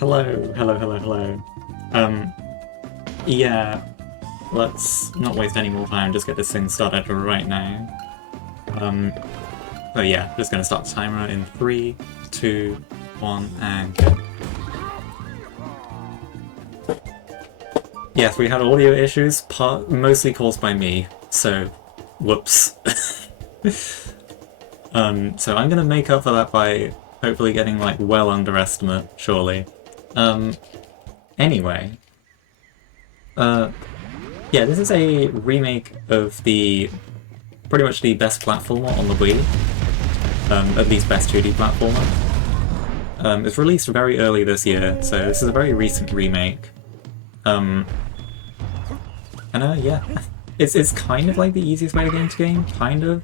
Hello, hello, hello, hello. Yeah, let's not waste any more time, just get this thing started right now. So yeah, just gonna start the timer in 3, 2, 1, and go. Yes, we had audio issues, mostly caused by me, so whoops. So I'm gonna make up for that by hopefully getting like well under estimate, surely. Anyway. Yeah, this is a remake of pretty much the best platformer on the Wii. At least best 2D platformer. It was released very early this year, so this is a very recent remake. Yeah. It's kind of like the easiest way to get into the game, kind of.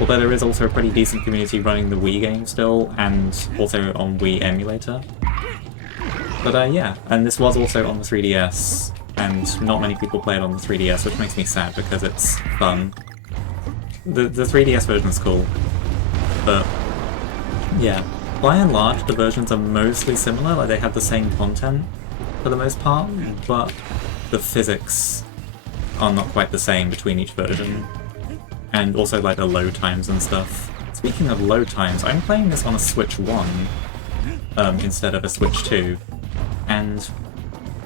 Although there is also a pretty decent community running the Wii game still, and also on Wii emulator. But yeah, and this was also on the 3DS, and not many people play it on the 3DS, which makes me sad because it's fun. The 3DS version's cool, but yeah, by and large the versions are mostly similar, like they have the same content for the most part, but the physics are not quite the same between each version, and also like the load times and stuff. Speaking of load times, I'm playing this on a Switch 1 instead of a Switch 2. And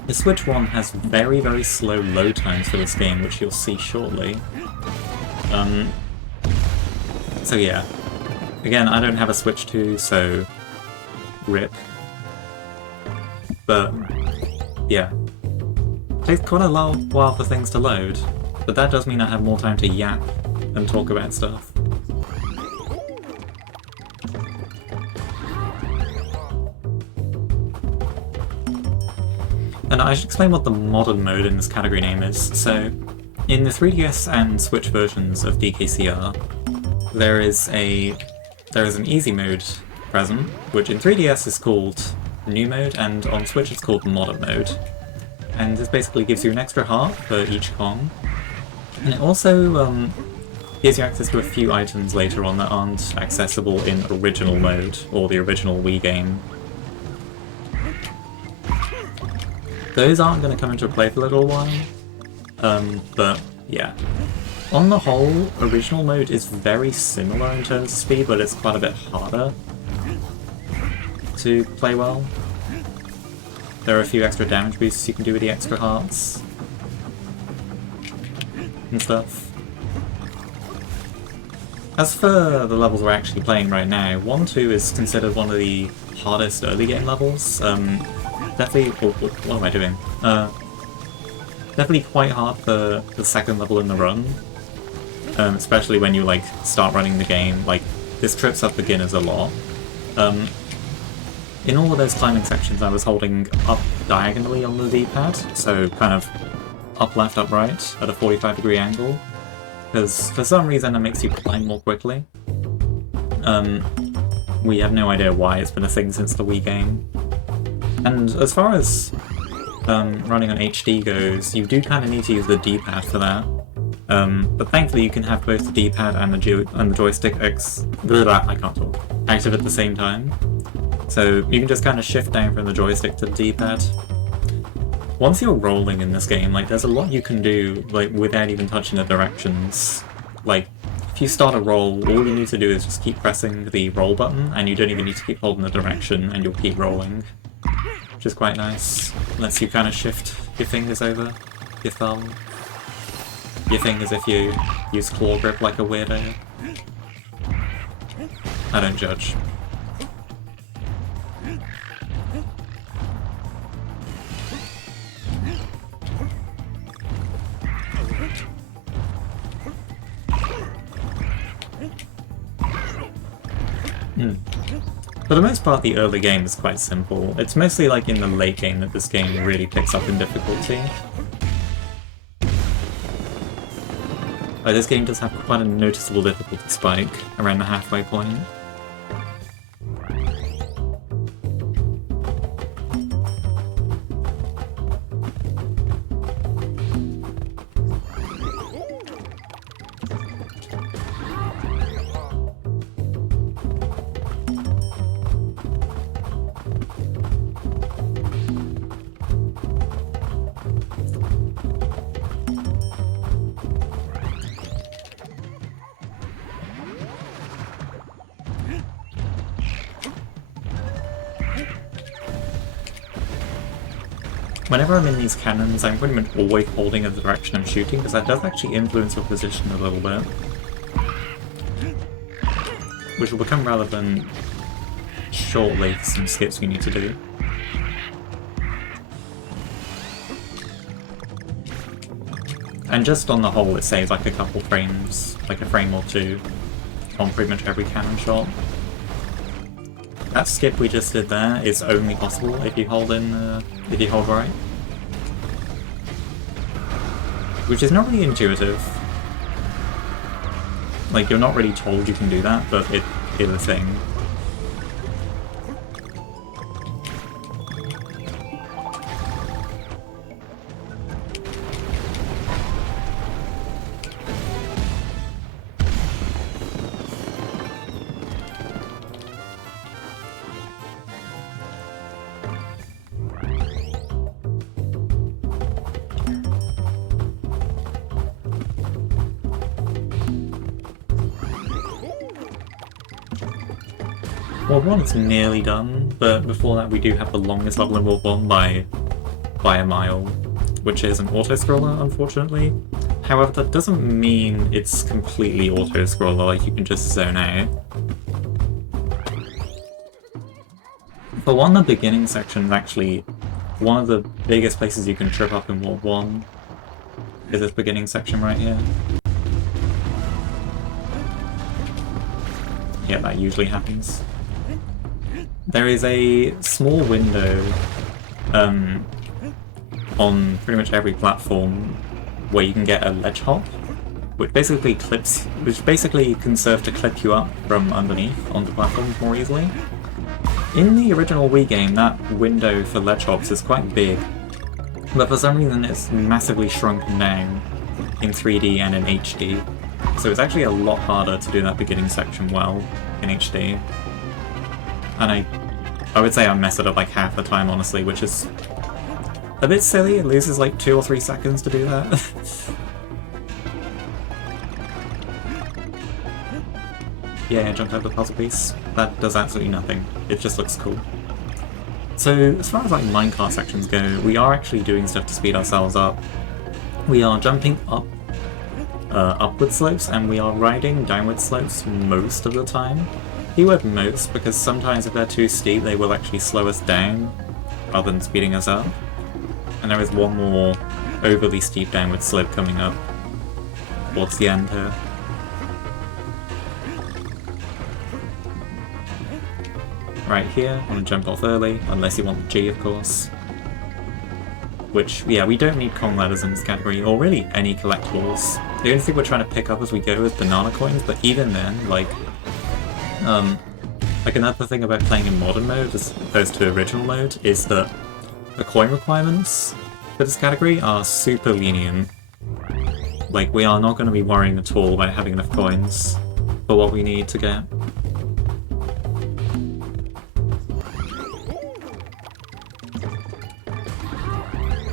the Switch 1 has very, very slow load times for this game, which you'll see shortly. So yeah. Again, I don't have a Switch 2, so RIP. But yeah. It takes quite a while for things to load, but that does mean I have more time to yap and talk about stuff. And I should explain what the modern mode in this category name is. So, in the 3DS and Switch versions of DKCR, there is an easy mode present, which in 3DS is called new mode, and on Switch it's called modern mode. And this basically gives you an extra heart for each Kong, and it also gives you access to a few items later on that aren't accessible in original mode, or the original Wii game. Those aren't going to come into play for a little while, but yeah. On the whole, original mode is very similar in terms of speed, but it's quite a bit harder to play well. There are a few extra damage boosts you can do with the extra hearts and stuff. As for the levels we're actually playing right now, 1-2 is considered one of the hardest early game levels. Definitely, what am I doing? Definitely quite hard for the second level in the run, especially when you like start running the game. Like, this trips up beginners a lot. In all of those climbing sections, I was holding up diagonally on the D-pad, so kind of up, left, up, right at a 45-degree angle, because for some reason that makes you climb more quickly. We have no idea why. It's been a thing since the Wii game. And as far as running on HD goes, you do kind of need to use the D-pad for that. But thankfully you can have both the D-pad and the joystick active at the same time. So you can just kind of shift down from the joystick to the D-pad. Once you're rolling in this game, like there's a lot you can do like without even touching the directions. Like, if you start a roll, all you need to do is just keep pressing the roll button, and you don't even need to keep holding the direction, and you'll keep rolling. Which is quite nice. Lets you kind of shift your fingers over your thumb. Your fingers if you use claw grip like a weirdo. I don't judge. For the most part, the early game is quite simple. It's mostly like in the late game that this game really picks up in difficulty. This game does have quite a noticeable difficulty spike around the halfway point. Whenever I'm in these cannons, I'm pretty much always holding in the direction I'm shooting, because that does actually influence your position a little bit. Which will become relevant shortly for some skips we need to do. And just on the whole, it saves like a couple frames, like a frame or two, on pretty much every cannon shot. That skip we just did there is only possible if you hold if you hold right. Which is not really intuitive. Like, you're not really told you can do that, but it is a thing. World 1 is nearly done, but before that we do have the longest level in World 1 by a mile, which is an auto-scroller, unfortunately. However, that doesn't mean it's completely auto-scroller, like you can just zone out. For one, the beginning section is actually one of the biggest places you can trip up in World 1, is this beginning section right here. Yeah, that usually happens. There is a small window on pretty much every platform where you can get a ledge hop, which basically can serve to clip you up from underneath onto platforms more easily. In the original Wii game, that window for ledge hops is quite big, but for some reason it's massively shrunken down in 3D and in HD, so it's actually a lot harder to do that beginning section well in HD. And I would say I mess it up like half the time, honestly, which is a bit silly. It loses like 2 or 3 seconds to do that. Yeah, I jumped over the puzzle piece. That does absolutely nothing. It just looks cool. So, as far as like minecart sections go, we are actually doing stuff to speed ourselves up. We are jumping up upward slopes, and we are riding downward slopes most of the time. Keyword most, because sometimes if they're too steep they will actually slow us down rather than speeding us up. And there is one more overly steep downward slope coming up towards the end here. Right here, I want to jump off early, unless you want the G of course. Which, yeah, we don't need Kong letters in this category, or really any collectibles. The only thing we're trying to pick up as we go is banana coins, but even then, like another thing about playing in modern mode as opposed to original mode is that the coin requirements for this category are super lenient. Like, we are not going to be worrying at all about having enough coins for what we need to get.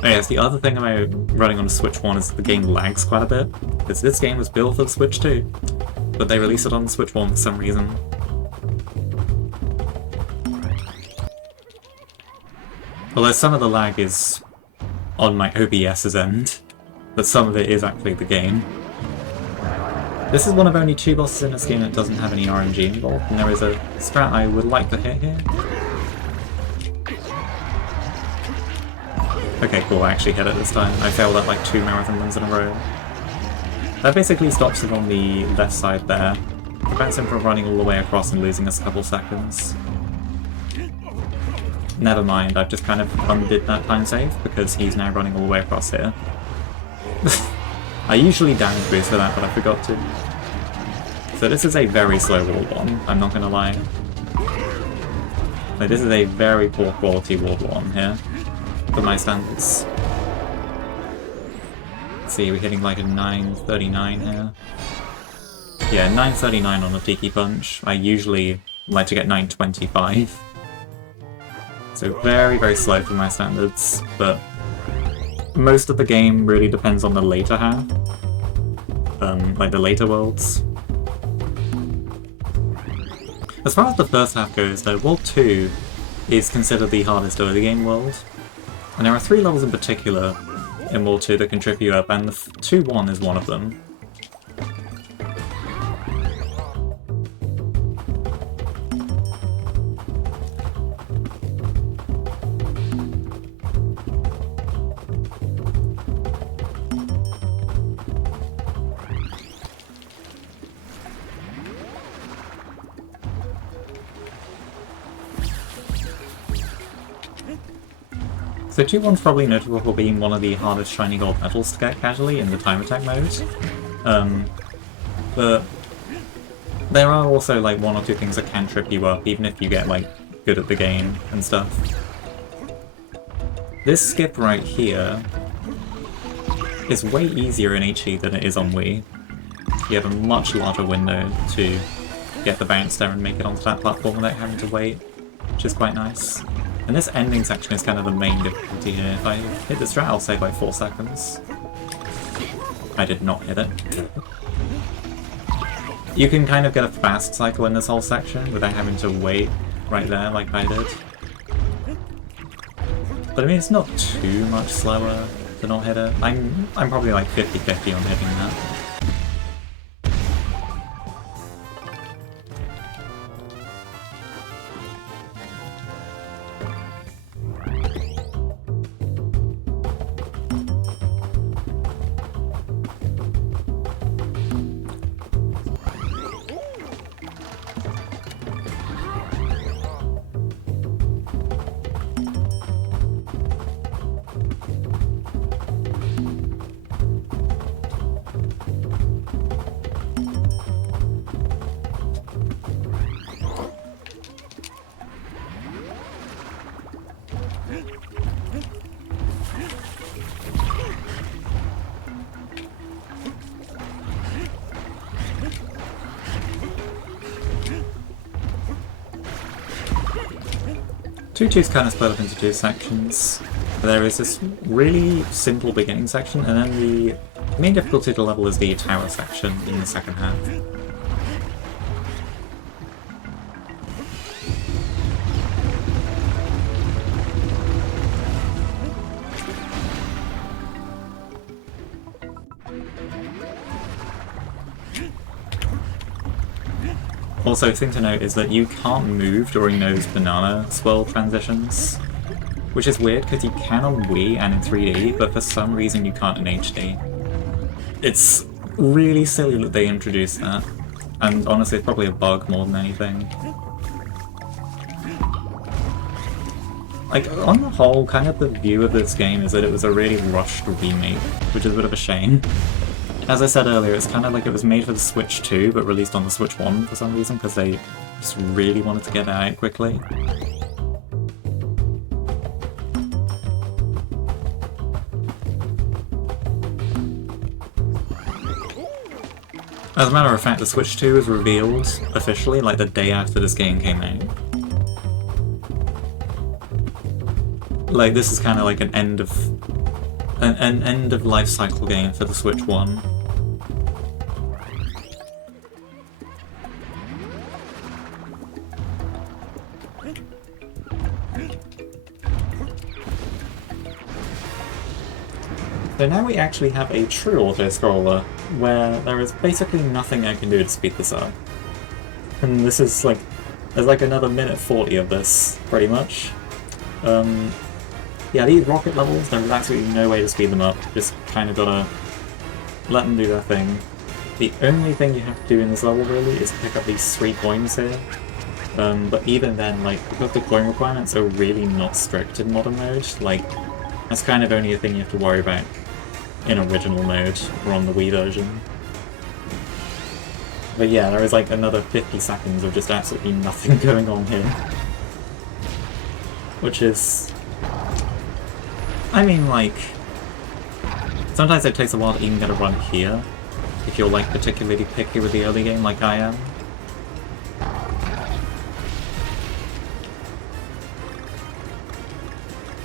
Oh yes, the other thing about running on a Switch 1 is that the game lags quite a bit, because this game was built for the Switch 2, but they released it on the Switch 1 for some reason. Although some of the lag is on my OBS's end, but some of it is actually the game. This is one of only 2 bosses in this game that doesn't have any RNG involved, and there is a strat I would like to hit here. Okay, cool, I actually hit it this time. I failed at like 2 marathon runs in a row. That basically stops him on the left side there. Prevents him from running all the way across and losing us a couple seconds. Never mind, I've just kind of undid that time save, because he's now running all the way across here. I usually damage boost for that, but I forgot to. So this is a very slow World 1, I'm not gonna lie. Like, this is a very poor quality World 1 here, for my standards. Let's see, we're hitting like a 939 here. Yeah, 939 on a Tiki Punch. I usually like to get 925. So very, very slow for my standards, but most of the game really depends on the later half. Like the later worlds. As far as the first half goes though, World 2 is considered the hardest early game world. And there are 3 levels in particular in World 2 that can trip you up, and the 2-1 is one of them. So 2-1's probably notable for being one of the hardest shiny gold medals to get casually in the time attack mode. But there are also like 1 or 2 things that can trip you up, even if you get like good at the game and stuff. This skip right here is way easier in HE than it is on Wii. You have a much larger window to get the bounce there and make it onto that platform without having to wait, which is quite nice. And this ending section is kind of the main difficulty here. If I hit the strat, I'll save like 4 seconds. I did not hit it. You can kind of get a fast cycle in this whole section without having to wait right there like I did. But I mean, it's not too much slower to not hit it. I'm probably like 50-50 on hitting that. Tutu's kind of split up into 2 sections. There is this really simple beginning section, and then the main difficulty to level is the tower section in the second half. Also, a thing to note is that you can't move during those banana swirl transitions, which is weird because you can on Wii and in 3D, but for some reason you can't in HD. It's really silly that they introduced that, and honestly it's probably a bug more than anything. Like, on the whole, kind of the view of this game is that it was a really rushed remake, which is a bit of a shame. As I said earlier, it's kind of like it was made for the Switch 2, but released on the Switch 1 for some reason, because they just really wanted to get that out quickly. As a matter of fact, the Switch 2 was revealed officially like the day after this game came out. Like, this is kind of like an end of life cycle game for the Switch 1. So now we actually have a true auto-scroller, where there is basically nothing I can do to speed this up. And this is like, there's like another minute 40 of this, pretty much. Yeah, these rocket levels, there's absolutely no way to speed them up, just kind of gotta let them do their thing. The only thing you have to do in this level really is pick up these 3 coins here. But even then, like, because the coin requirements are really not strict in modern mode, like, that's kind of only a thing you have to worry about in original mode, or on the Wii version. But yeah, there is like another 50 seconds of just absolutely nothing going on here. Which is... I mean, like... sometimes it takes a while to even get a run here, if you're like particularly picky with the early game like I am.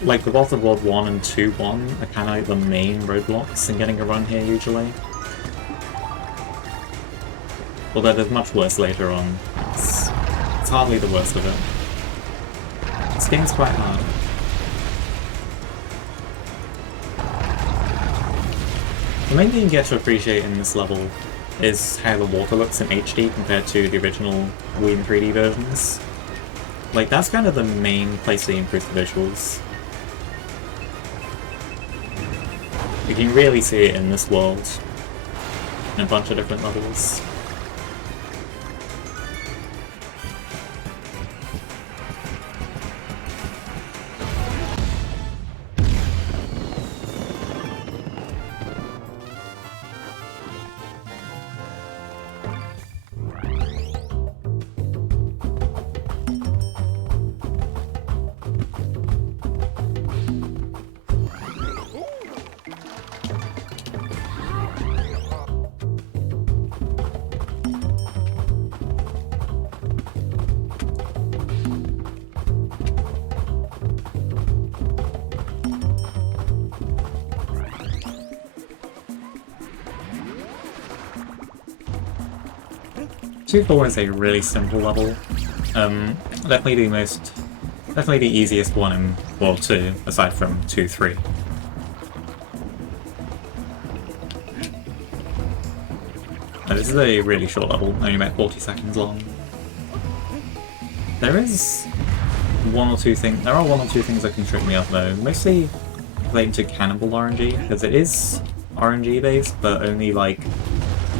Like, the boss of World 1 and 2-1 are kind of like the main roadblocks in getting a run here, usually. Although there's much worse later on. It's hardly the worst of it. This game's quite hard. The main thing you get to appreciate in this level is how the water looks in HD compared to the original Wii and 3D versions. Like, that's kind of the main place they improve the visuals. You can really see it in this world, in a bunch of different levels. Two 4 is a really simple level. Definitely the easiest one in World 2, aside from 2-3. This is a really short level, only about 40 seconds long. There are one or two things that can trip me up though, mostly relating to Cannibal RNG, because it is RNG based, but only like,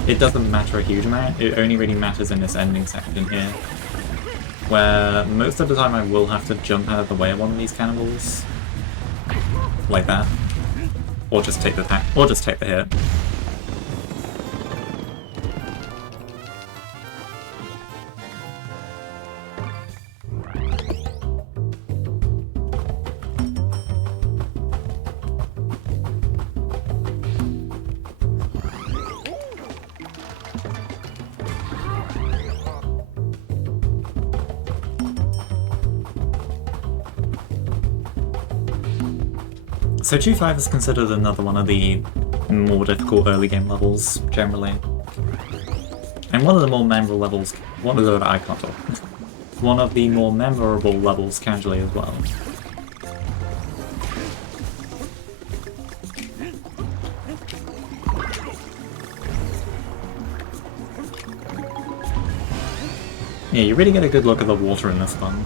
it doesn't matter a huge amount, it only really matters in this ending section here, where most of the time I will have to jump out of the way of one of these cannibals, like that, or just take the hit. So 2-5 is considered another one of the more difficult early game levels, generally. And one of the more memorable levels, one of the more memorable levels casually as well. Yeah, you really get a good look at the water in this one.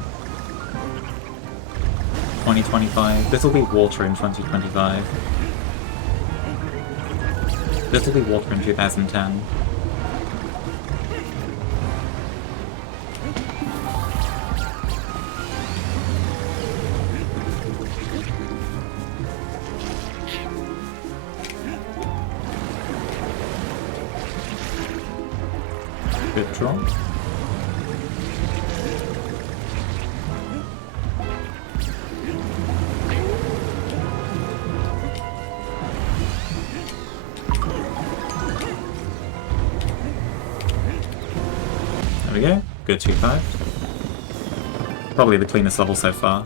2025. This will be water in 2025. This will be water in 2010. Good draw. There we go, good 2-5. Probably the cleanest level so far.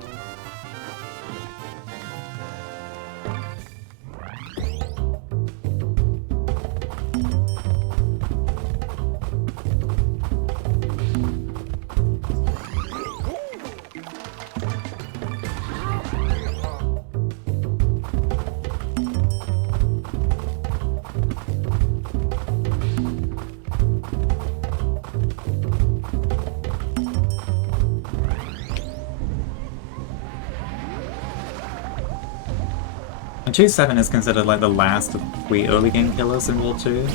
And 2-7 is considered like the last of the early game killers in World 2.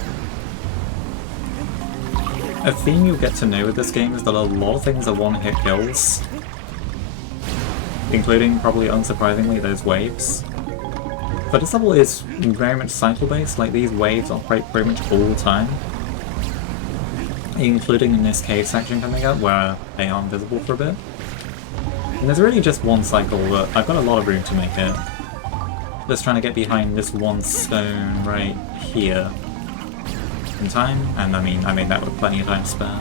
A theme you'll get to know with this game is that a lot of things are one-hit kills, including, probably unsurprisingly, those waves. But this level is very much cycle-based, like these waves operate pretty much all the time, including in this cave section coming up where they are invisible for a bit. And there's really just one cycle, but I've got a lot of room to make it. Just trying to get behind this one stone right here in time, and I mean, I made that with plenty of time to spare.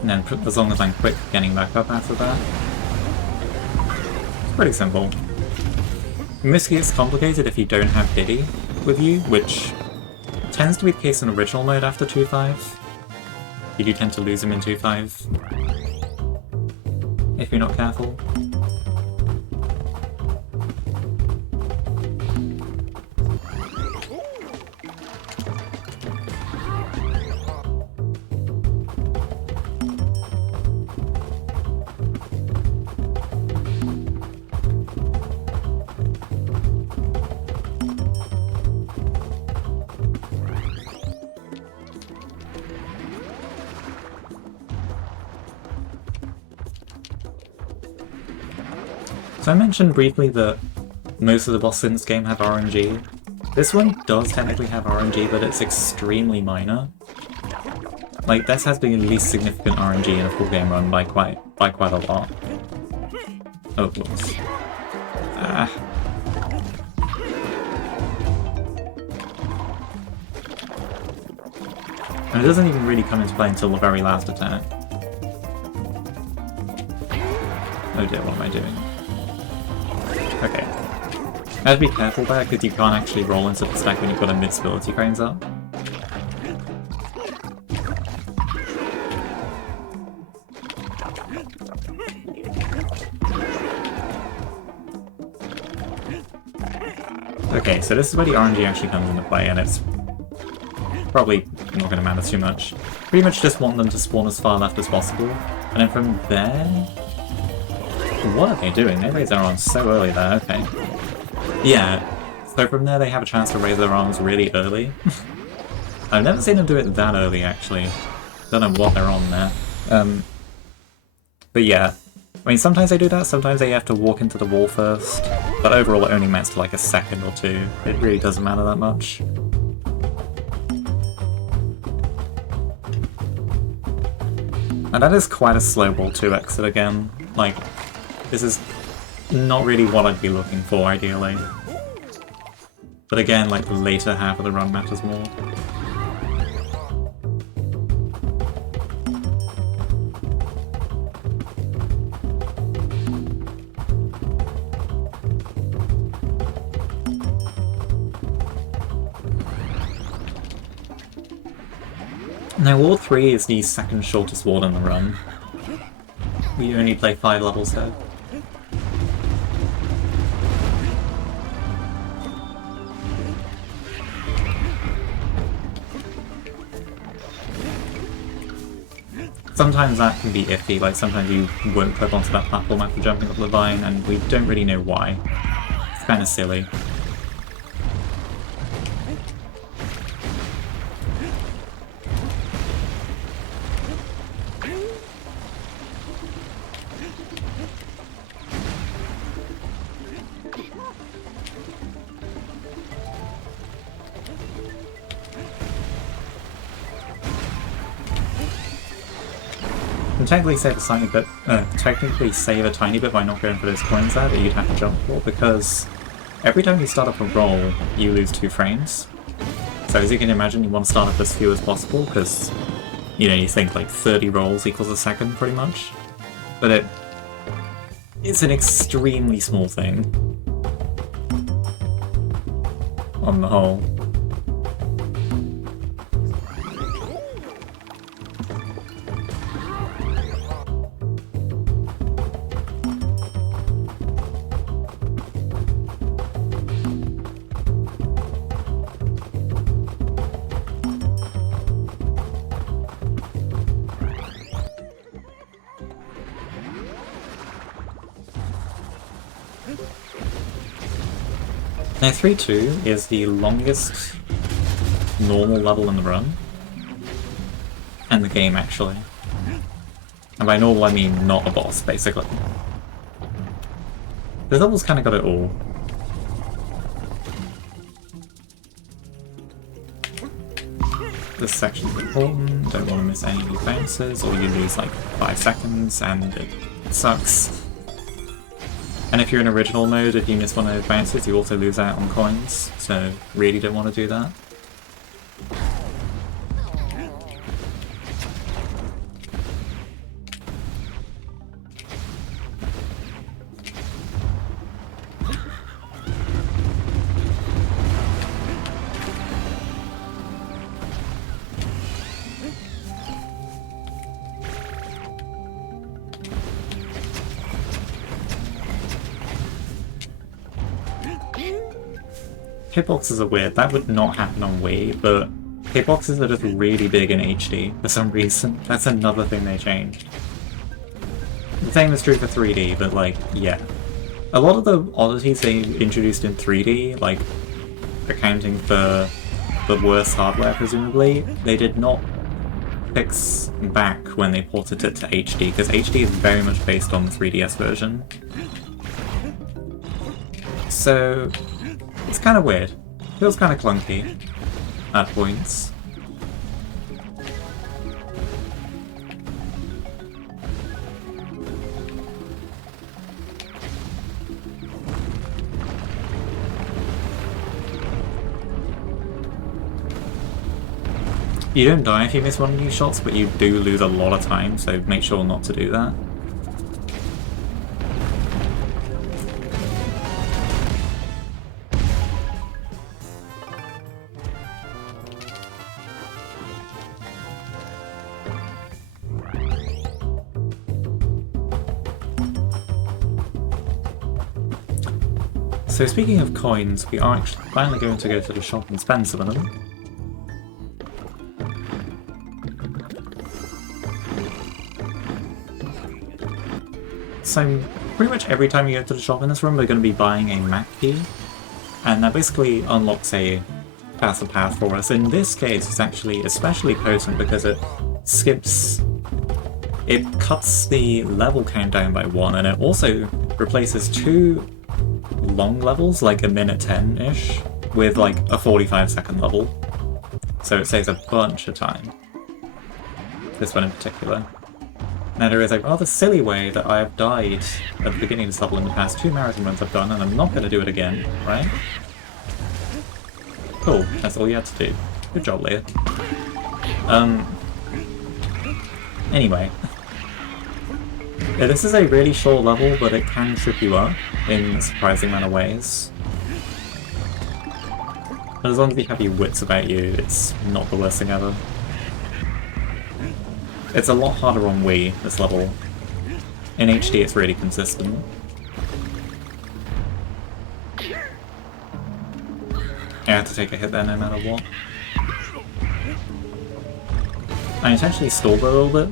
And then, as long as I'm quick getting back up after that. It's pretty simple. This gets complicated if you don't have Diddy with you, which tends to be the case in original mode after 2-5. You do tend to lose him in 2-5 if you're not careful. So I mentioned briefly that most of the bosses in this game have RNG. This one does technically have RNG, but it's extremely minor. Like, this has the least significant RNG in a full game run by quite a lot. Oh, whoops. Ah. And it doesn't even really come into play until the very last attack. Oh dear, what am I doing? Okay. I have to be careful there, because you can't actually roll into the stack when you've got invincibility cranes up. Okay, so this is where the RNG actually comes into play, and it's probably not going to matter too much. Pretty much just want them to spawn as far left as possible, and then from there... What are they doing? They raise their arms so early there, okay. Yeah, so from there they have a chance to raise their arms really early. I've never seen them do it that early, actually. Don't know what they're on there. But yeah, I mean, sometimes they do that, sometimes they have to walk into the wall first, but overall it only amounts to like a second or two. It really doesn't matter that much. And that is quite a slow wall to exit again. Like, this is not really what I'd be looking for, ideally. But again, like, the later half of the run matters more. Now, Ward 3 is the second shortest ward in the run. We only play 5 levels here. Sometimes that can be iffy, like sometimes you won't clip onto that platform after jumping up the vine, and we don't really know why. It's kinda silly. Technically save a tiny bit by not going for those coins there that you'd have to jump for, because every time you start up a roll, you lose 2 frames. So as you can imagine, you want to start up as few as possible, because, you know, you think like 30 rolls equals a second, pretty much. But it's an extremely small thing on the whole. Now 3-2 is the longest normal level in the run, and the game actually. And by normal I mean not a boss, basically. This level's kinda got it all. This section's important, don't want to miss any bounces, or you lose like 5 seconds and it sucks. And if you're in original mode, if you miss one of those bounces, you also lose out on coins, so really don't want to do that. Hitboxes are weird. That would not happen on Wii, but hitboxes are just really big in HD for some reason. That's another thing they changed. The same is true for 3D, but like, yeah. A lot of the oddities they introduced in 3D, like accounting for the worse hardware presumably, they did not fix back when they ported it to HD, because HD is very much based on the 3DS version. So it's kind of weird. Feels kind of clunky at points. You don't die if you miss one of these shots, but you do lose a lot of time, so make sure not to do that. So speaking of coins, we are actually finally going to go to the shop and spend some of them. So pretty much every time you go to the shop in this room, we're going to be buying a map key, and that basically unlocks a faster path for us. In this case, it's actually especially potent because it cuts the level count down by 1, and it also replaces 2 long levels, like a minute 10-ish, with like a 45-second level. So it saves a bunch of time. This one in particular. Now there is a rather silly way that I have died at the beginning of this level in the past 2 marathon runs I've done, and I'm not going to do it again, right? Cool, that's all you had to do. Good job, Leah. Anyway. Yeah, this is a really short level, but it can trip you up in a surprising amount of ways. But as long as you have your wits about you, it's not the worst thing ever. It's a lot harder on Wii, this level. In HD it's really consistent. I had to take a hit there no matter what. I intentionally stalled a little bit,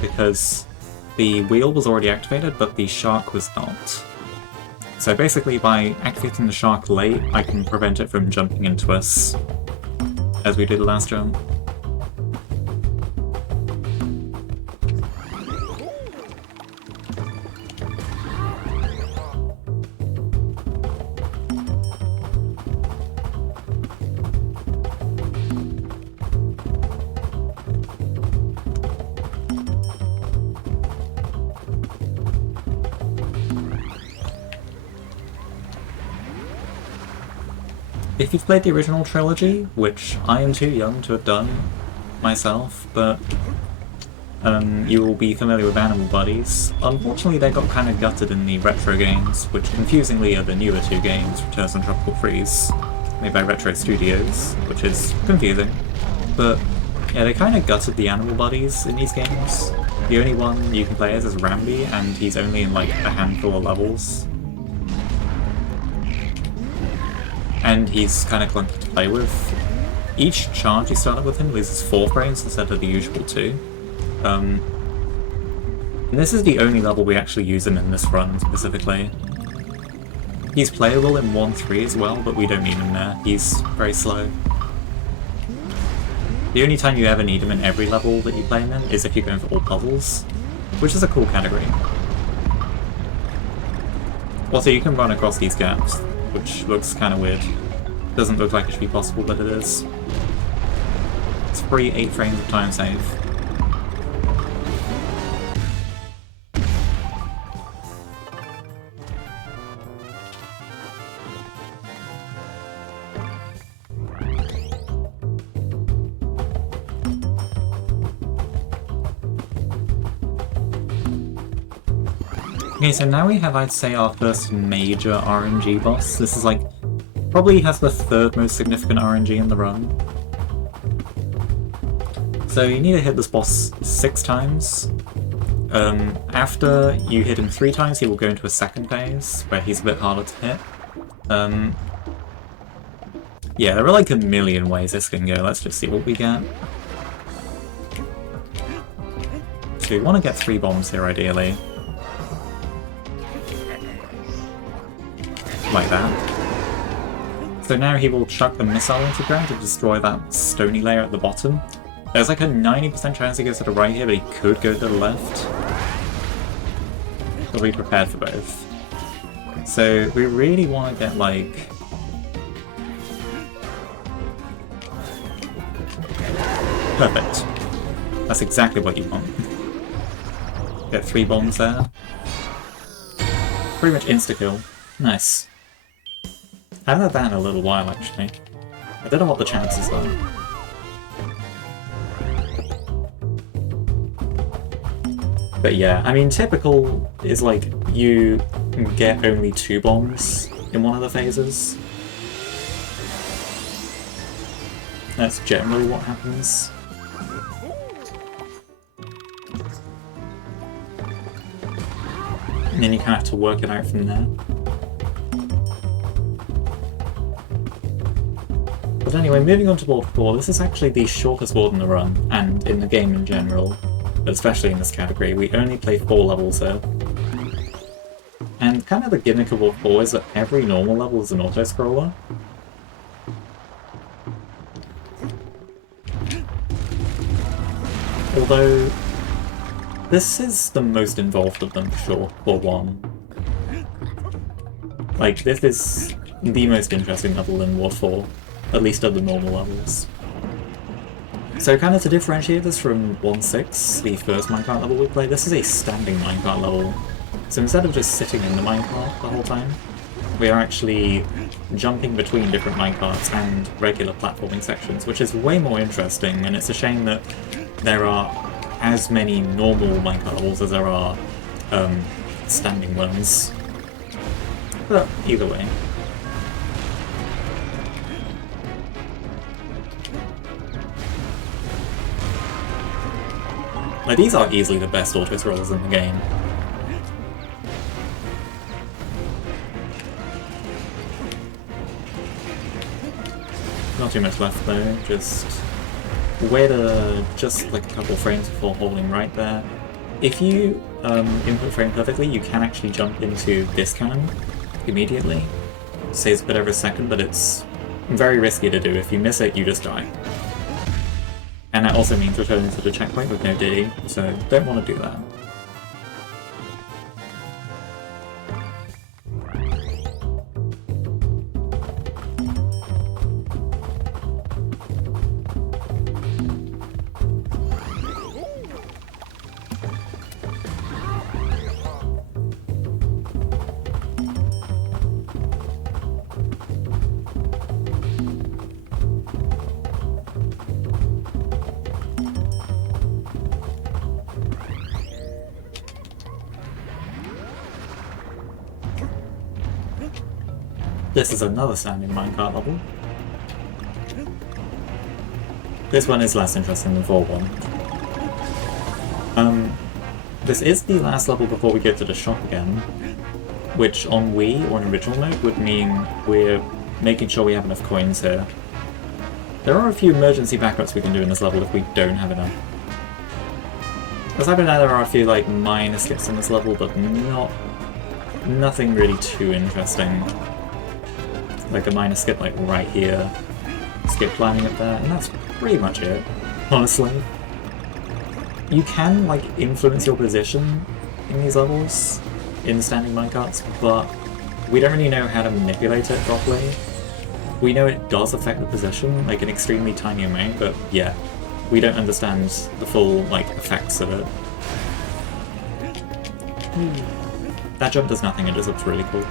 because the wheel was already activated, but the shark was not. So basically, by activating the shark late, I can prevent it from jumping into us, as we did last jump. If you've played the original trilogy, which I am too young to have done myself, but you will be familiar with Animal Buddies. Unfortunately, they got kind of gutted in the retro games, which confusingly are the newer 2 games, Returns and Tropical Freeze, made by Retro Studios, which is confusing. But yeah, they kind of gutted the Animal Buddies in these games. The only one you can play as is Rambi, and he's only in like a handful of levels. And he's kind of clunky to play with. Each charge you start up with him loses 4 frames instead of the usual 2. And this is the only level we actually use him in this run, specifically. He's playable in 1-3 as well, but we don't need him there. He's very slow. The only time you ever need him in every level that you play him in is if you're going for all puzzles, which is a cool category. Also, you can run across these gaps, which looks kind of weird. Doesn't look like it should be possible, but it is. It's free 8 frames of time save. Okay, so now we have, I'd say, our first major RNG boss. This is like, probably has the 3rd most significant RNG in the run. So you need to hit this boss 6 times. After you hit him 3 times, he will go into a second phase, where he's a bit harder to hit. Yeah, there are like a million ways this can go. Let's just see what we get. So we want to get 3 bombs here, ideally. Like that. So now he will chuck the missile into the ground to destroy that stony layer at the bottom. There's like a 90% chance he goes to the right here, but he could go to the left. So be prepared for both. So we really want to get like... Perfect. That's exactly what you want. Get 3 bombs there. Pretty much insta-kill. Nice. I haven't had that in a little while, actually. I don't know what the chances are. But yeah, I mean, typical is like you get only 2 bombs in one of the phases. That's generally what happens. And then you kind of have to work it out from there. But anyway, moving on to Board 4, this is actually the shortest board in the run, and in the game in general, but especially in this category. We only play 4 levels here. And kind of the gimmick of Board 4 is that every normal level is an auto-scroller. Although, this is the most involved of them for sure, for 1. Like, this is the most interesting level in Ward 4, at least of the normal levels. So kind of to differentiate this from 1.6, the first minecart level we played, this is a standing minecart level. So instead of just sitting in the minecart the whole time, we are actually jumping between different minecarts and regular platforming sections, which is way more interesting, and it's a shame that there are as many normal minecart levels as there are standing ones. But either way. Like, these are easily the best auto-scrollers in the game. Not too much left though, just wait just like a couple frames before holding right there. If you input frame perfectly, you can actually jump into this cannon immediately. Saves a bit over a second, but it's very risky to do. If you miss it, you just die. And that also means returning to the checkpoint with no DD, so don't want to do that. This is another standing minecart level. This one is less interesting than 4.1. This is the last level before we go to the shop again, which on Wii or in original mode would mean we're making sure we have enough coins here. There are a few emergency backups we can do in this level if we don't have enough. Aside from that, there are a few like minor skips in this level, but nothing really too interesting. Like a minor skip like right here, skip landing up there, and that's pretty much it, honestly. You can like influence your position in these levels, in standing minecarts, but we don't really know how to manipulate it properly. We know it does affect the position, like an extremely tiny amount, but yeah, we don't understand the full like effects of it. That jump does nothing, it just looks really cool.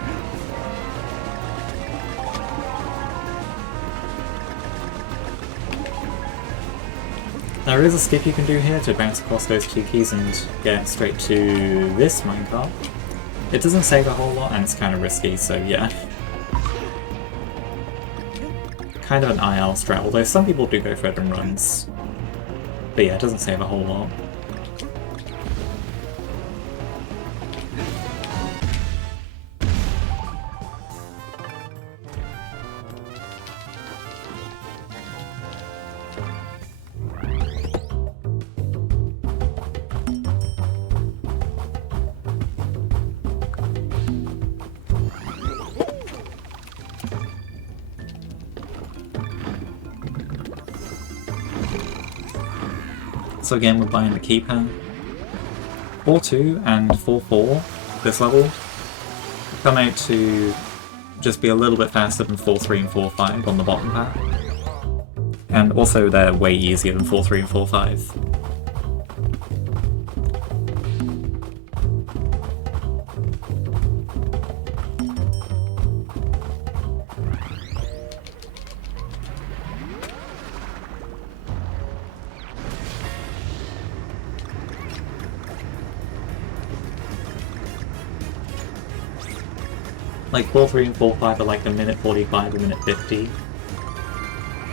There is a skip you can do here to bounce across those 2 keys and get straight to this minecart. It doesn't save a whole lot and it's kind of risky, so yeah. Kind of an IL strat, although some people do go for it in runs. But yeah, it doesn't save a whole lot. So again, we're buying the keypad. 4.2 and 4.4 this level. come out to just be a little bit faster than 4-3 and 4-5 on the bottom path. And also they're way easier than 4-3 and 4-5. Like 4-3 and 4-5 are like a minute 45, a minute 50.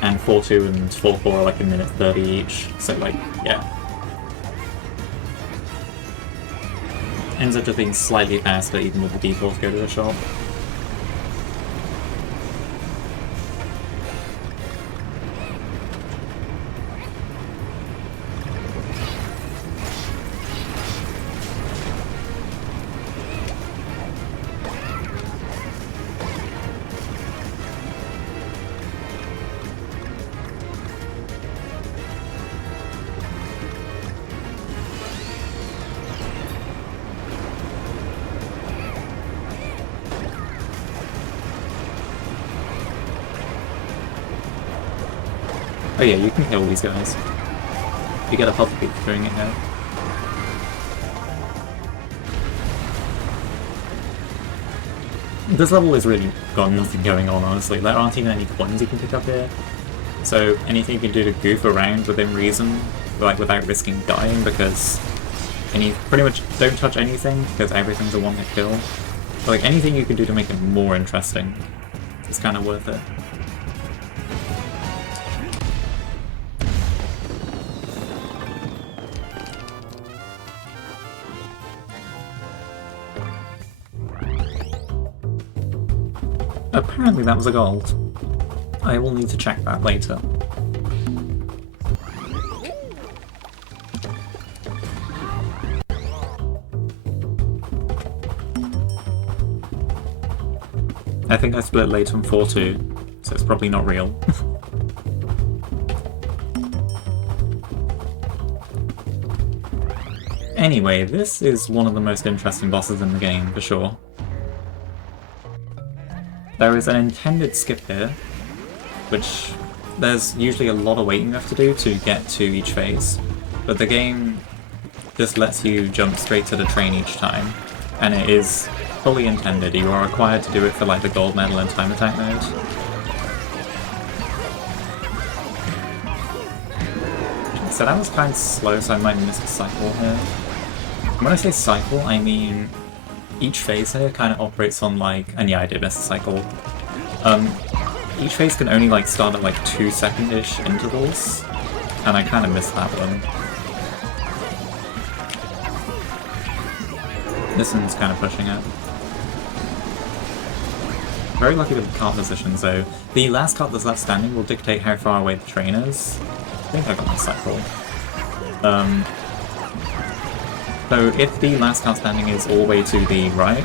And 4-2 and 4-4 are like a minute 30 each. So like, yeah. Ends up just being slightly faster even with the default go to the shop. Oh yeah, you can kill these guys. You get a puppet beat for doing it now. This level has really got nothing going on, honestly. There aren't even any coins you can pick up here. So anything you can do to goof around within reason, like without risking dying, because you pretty much don't touch anything, because everything's a one-hit kill. But like anything you can do to make it more interesting is kind of worth it. Apparently that was a gold. I will need to check that later. I think I split late on 4-2, so it's probably not real. Anyway, this is one of the most interesting bosses in the game, for sure. There is an intended skip here, which there's usually a lot of waiting you have to do to get to each phase, but the game just lets you jump straight to the train each time, and it is fully intended. You are required to do it for like the gold medal and time attack mode. So that was kind of slow, so I might miss a cycle here. When I say cycle, I mean each phase here kind of operates on like, and yeah, I did miss a cycle. Each phase can only like start at like 2-second-ish intervals, and I kind of missed that one. This one's kind of pushing it. Very lucky with the cart positions though. The last cart that's left standing will dictate how far away the train is. I think I got my cycle. So if the last cart standing is all the way to the right,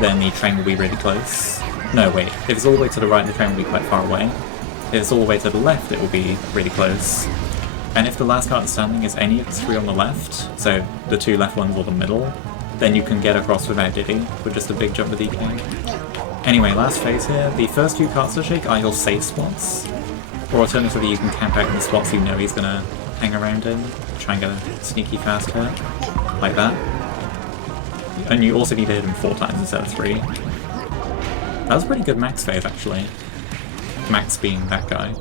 then the train will be really close. No, wait. If it's all the way to the right, the train will be quite far away. If it's all the way to the left, it will be really close. And if the last cart standing is any of the three on the left, so the two left ones or the middle, then you can get across without Diddy, with just a big jump with DK. Anyway, last phase here. The first two carts to shake are your safe spots, or alternatively you can camp out in the spots you know he's gonna hang around in, try and get a sneaky fast hit, like that. And you also need to hit him 4 times instead of 3. That was a pretty good max phase, actually. Max being that guy.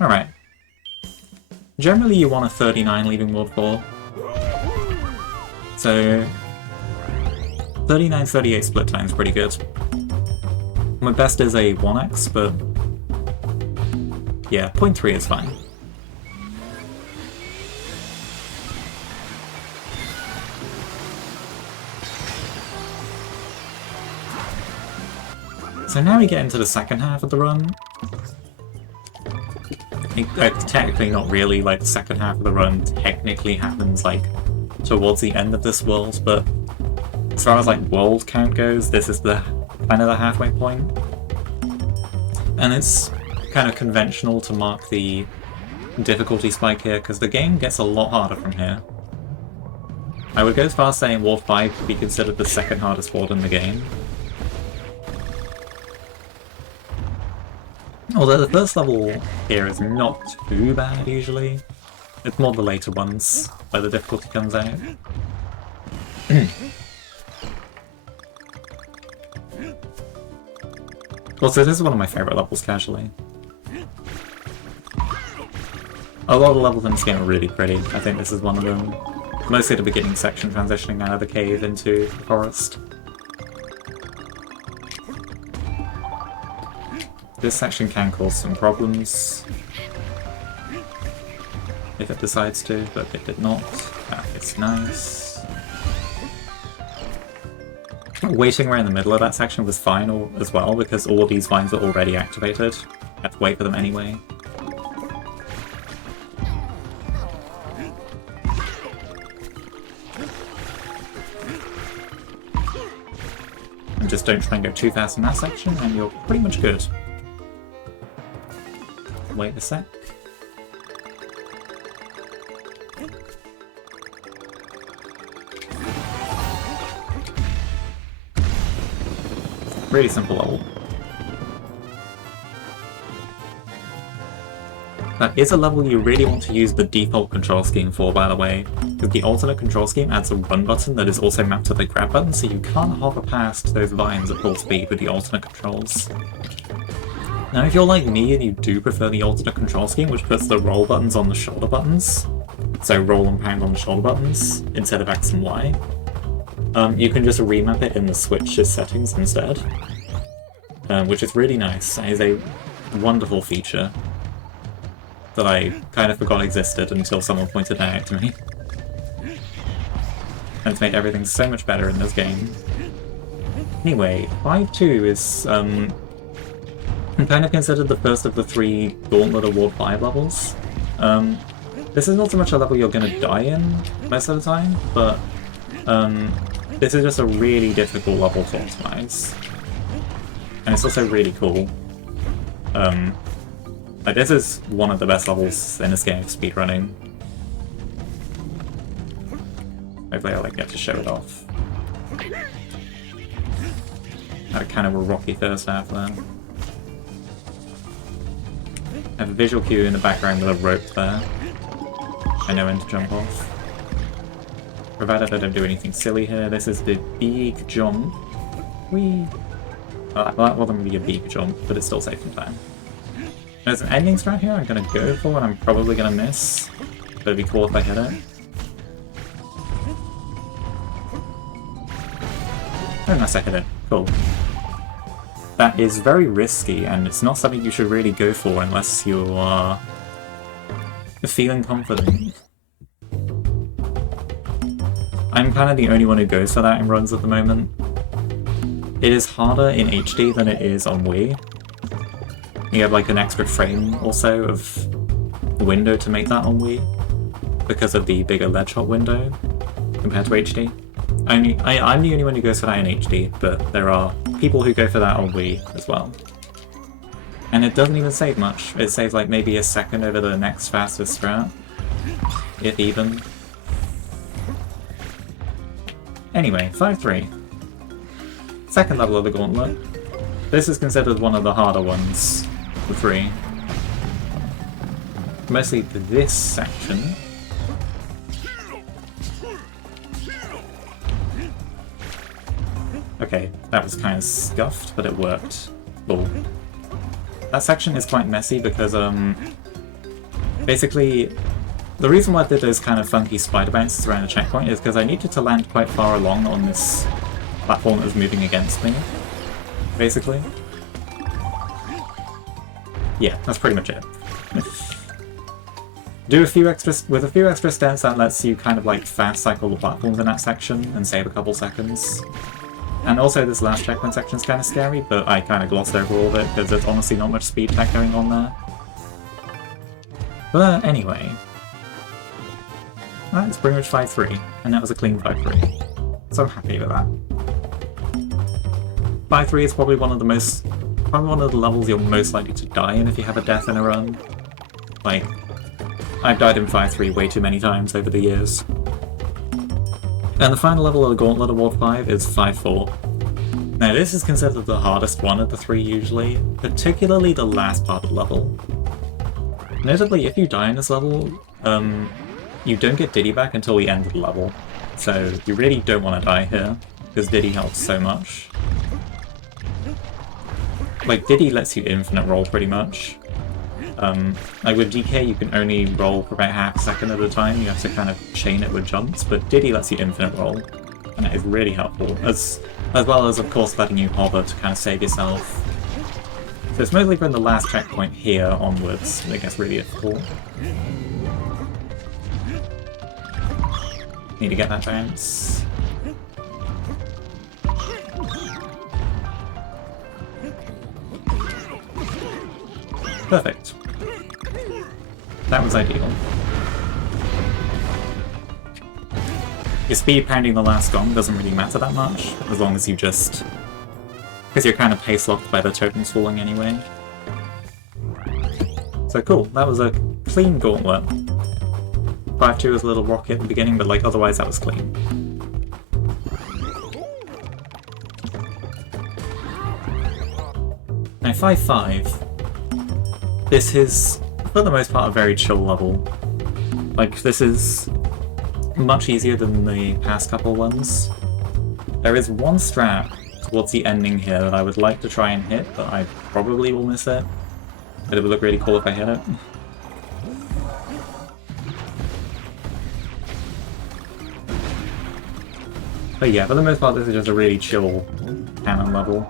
Alright. Generally you want a 39 leaving World 4. So 39-38 split time is pretty good. My best is a 1x, but yeah, 0.3 is fine. So now we get into the second half of the run. Technically not really, like the second half of the run technically happens like towards the end of this world, but as far as like world count goes, this is the kind of the halfway point. And it's kind of conventional to mark the difficulty spike here, because the game gets a lot harder from here. I would go as far as saying Ward 5 to be considered the second hardest ward in the game. Although the first level here is not too bad usually. It's more the later ones where the difficulty comes out. Also, this is one of my favourite levels casually. A lot of the levels in this game are really pretty. I think this is one of them. Mostly the beginning section transitioning out of the cave into the forest. This section can cause some problems if it decides to, but it did not. That is nice. Waiting around the middle of that section was fine as well, because all of these vines were already activated. I had to wait for them anyway. And just don't try and go too fast in that section, and you're pretty much good. Wait a sec. Really simple level. That is a level you really want to use the default control scheme for, by the way, because the alternate control scheme adds a run button that is also mapped to the grab button, so you can't hover past those vines at full speed with the alternate controls. Now if you're like me and you do prefer the alternate control scheme, which puts the roll buttons on the shoulder buttons, so roll and pound on the shoulder buttons instead of X and Y, you can just remap it in the Switch's settings instead, which is really nice. It is a wonderful feature that I kind of forgot existed until someone pointed it out to me. And it's made everything so much better in this game. Anyway, 5-2 is kind of considered the first of the 3 Gauntlet Award 5 levels. This is not so much a level you're going to die in most of the time, but this is just a really difficult level to optimize. And it's also really cool. Like, this is one of the best levels in this game of speedrunning. Hopefully I'll get to show it off. Had a kind of a rocky first half there. I have a visual cue in the background with a rope there. I know when to jump off. Provided I don't do anything silly here, this is the big jump. Whee! Well, that wasn't really a big jump, but it's still safe in time. There's an ending strat here I'm going to go for, and I'm probably going to miss. But it'd be cool if I hit it. Oh, nice, I hit it. Cool. That is very risky, and it's not something you should really go for unless you are feeling confident. I'm kind of the only one who goes for that in runs at the moment. It is harder in HD than it is on Wii. You have like an extra frame or so of window to make that on Wii because of the bigger LED shot window compared to HD. I'm the only one who goes for that in HD, but there are people who go for that on Wii as well. And it doesn't even save much. It saves like maybe a second over the next fastest strat, if even. Anyway, 5-3. Second level of the Gauntlet. This is considered one of the harder ones, the 3. Mostly this section. Okay, that was kind of scuffed, but it worked. Cool. That section is quite messy because, basically, the reason why I did those kind of funky spider bounces around the checkpoint is because I needed to land quite far along on this platform that was moving against me, basically. Yeah, that's pretty much it. With a few extra steps, that lets you kind of like fast cycle the platforms in that section and save a couple seconds. And also this last checkpoint section is kind of scary, but I kind of glossed over all of it because there's honestly not much speed tech going on there. But anyway, that's pretty much 5-3, and that was a clean 5-3. So I'm happy with that. 5-3 is probably one of the levels you're most likely to die in if you have a death in a run. Like, I've died in 5-3 way too many times over the years. And the final level of the Gauntlet Award 5 is 5-4. Now this is considered the hardest one of the three usually, particularly the last part of the level. Notably, if you die in this level, you don't get Diddy back until the end of the level, so you really don't want to die here, because Diddy helps so much. Like, Diddy lets you infinite roll pretty much. Like with DK you can only roll for about half a second at a time, you have to kind of chain it with jumps, but Diddy lets you infinite roll, and it is really helpful, as well as of course letting you hover to kind of save yourself. So it's mostly from the last checkpoint here onwards that it gets really difficult. Need to get that bounce. Perfect. That was ideal. Your speed pounding the last gong doesn't really matter that much, as long as you just... because you're kind of pace locked by the tokens falling anyway. So cool, that was a clean gauntlet. 5-2 was a little rocky at the beginning, but like otherwise that was clean. Now 5-5. This is, for the most part, a very chill level. Like, this is much easier than the past couple ones. There is one strat towards the ending here that I would like to try and hit, but I probably will miss it. But it would look really cool if I hit it. But yeah, for the most part, this is just a really chill cannon level.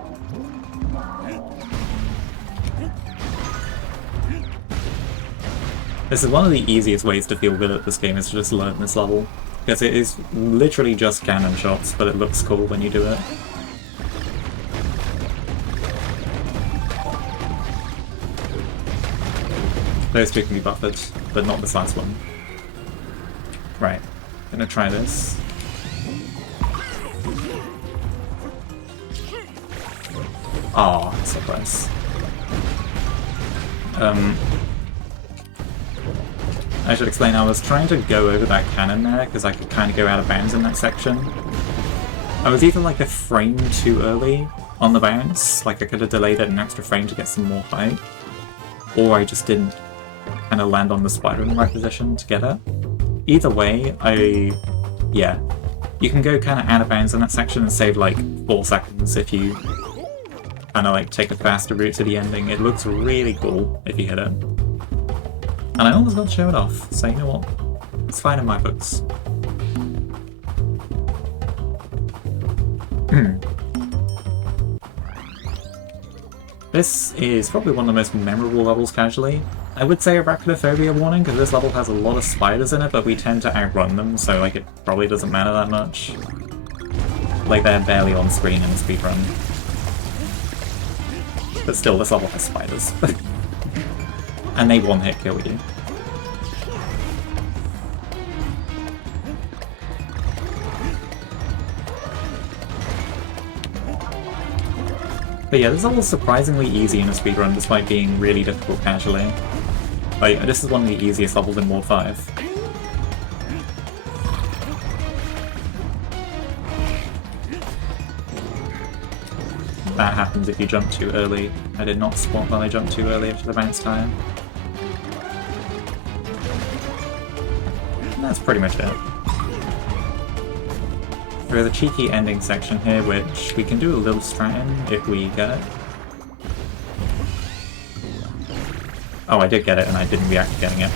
This is one of the easiest ways to feel good at this game, is to just learn this level. Because it is literally just cannon shots, but it looks cool when you do it. Those two can be buffered, but not this last one. Right, gonna try this. Ah, so close. I should explain, I was trying to go over that cannon there, because I could kind of go out of bounds in that section. I was either like a frame too early on the bounce, like I could have delayed it an extra frame to get some more height, or I just didn't kind of land on the spider in the right position to get it. Either way, yeah. You can go kind of out of bounds in that section and save like 4 seconds if you kind of like take a faster route to the ending. It looks really cool if you hit it. And I almost got to show it off, so you know what? It's fine in my books. This is probably one of the most memorable levels casually. I would say arachnophobia warning, because this level has a lot of spiders in it, but we tend to outrun them, so like it probably doesn't matter that much. Like they're barely on screen in a speedrun. But still, this level has spiders. And they one-hit kill you. But yeah, this level's surprisingly easy in a speedrun despite being really difficult casually. Like, this is one of the easiest levels in War 5. That happens if you jump too early. I did not spot while I jumped too early after the bounce time. And that's pretty much it. There is a cheeky ending section here, which we can do a little strat in if we get it. Oh, I did get it, and I didn't react to getting it.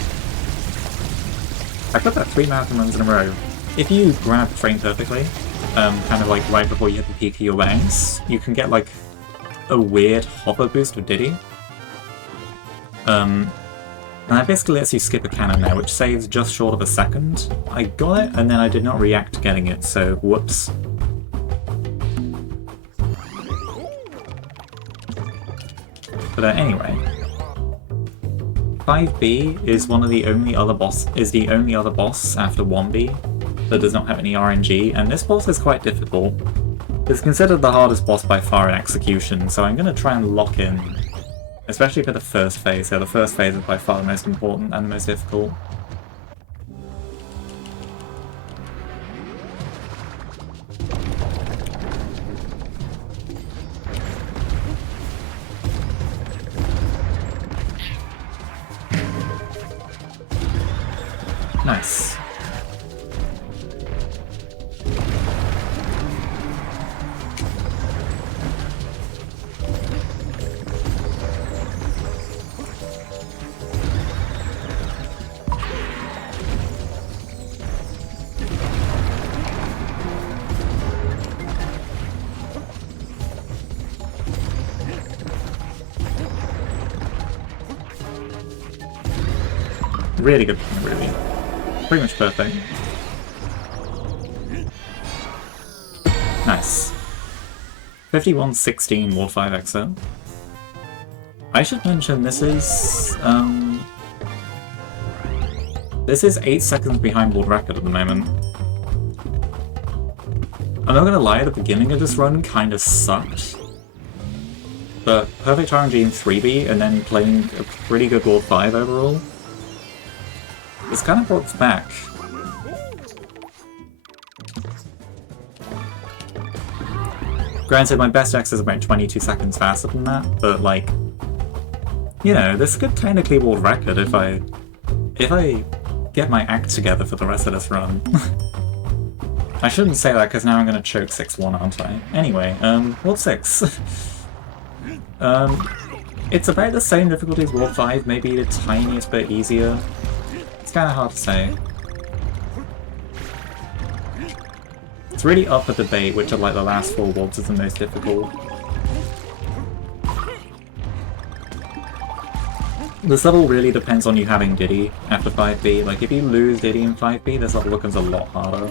I put that 3 marathon runs in a row. If you grab the frame perfectly, kind of like right before you hit the peak of your bounce, you can get like a weird hover boost with Diddy. And that basically lets you skip a cannon now, which saves just short of a second. I got it, and then I did not react to getting it, so whoops. But anyway, 5B is the only other boss after 1B that does not have any RNG, and this boss is quite difficult. It's considered the hardest boss by far in execution, so I'm going to try and lock in. Especially for the first phase, so the first phase is by far the most important and the most difficult. Really good point, really. Pretty much perfect. Nice. 51-16 Ward 5 exit. I should mention this is 8 seconds behind world record at the moment. I'm not gonna lie, the beginning of this run kinda sucked. But perfect RNG in 3B and then playing a pretty good World 5 overall, it's kind of brought back. Granted, my best X is about 22 seconds faster than that, but like, you know, this could technically world record if I get my act together for the rest of this run. I shouldn't say that because now I'm gonna choke 6-1, aren't I? Anyway, World 6. It's about the same difficulty as World 5, maybe the tiniest bit easier. It's kinda hard to say. It's really up for debate which of like the last 4 worlds is the most difficult. This level really depends on you having Diddy after 5B. Like if you lose Diddy in 5B, this level becomes a lot harder.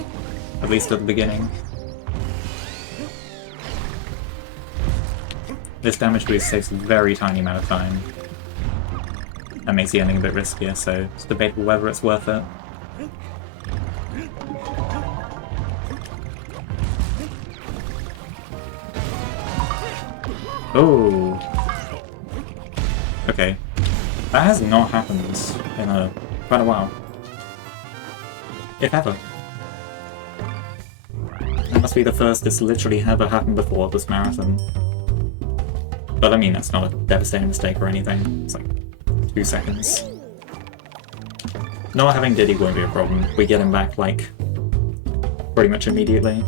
At least at the beginning. This damage boost saves a very tiny amount of time. That makes the ending a bit riskier, so it's debatable whether it's worth it. Oh. Okay. That has not happened in quite a while. If ever. That must be the first it's literally ever happened before this marathon. But I mean, that's not a devastating mistake or anything. It's like 2 seconds. Not having Diddy won't be a problem. We get him back, like, pretty much immediately.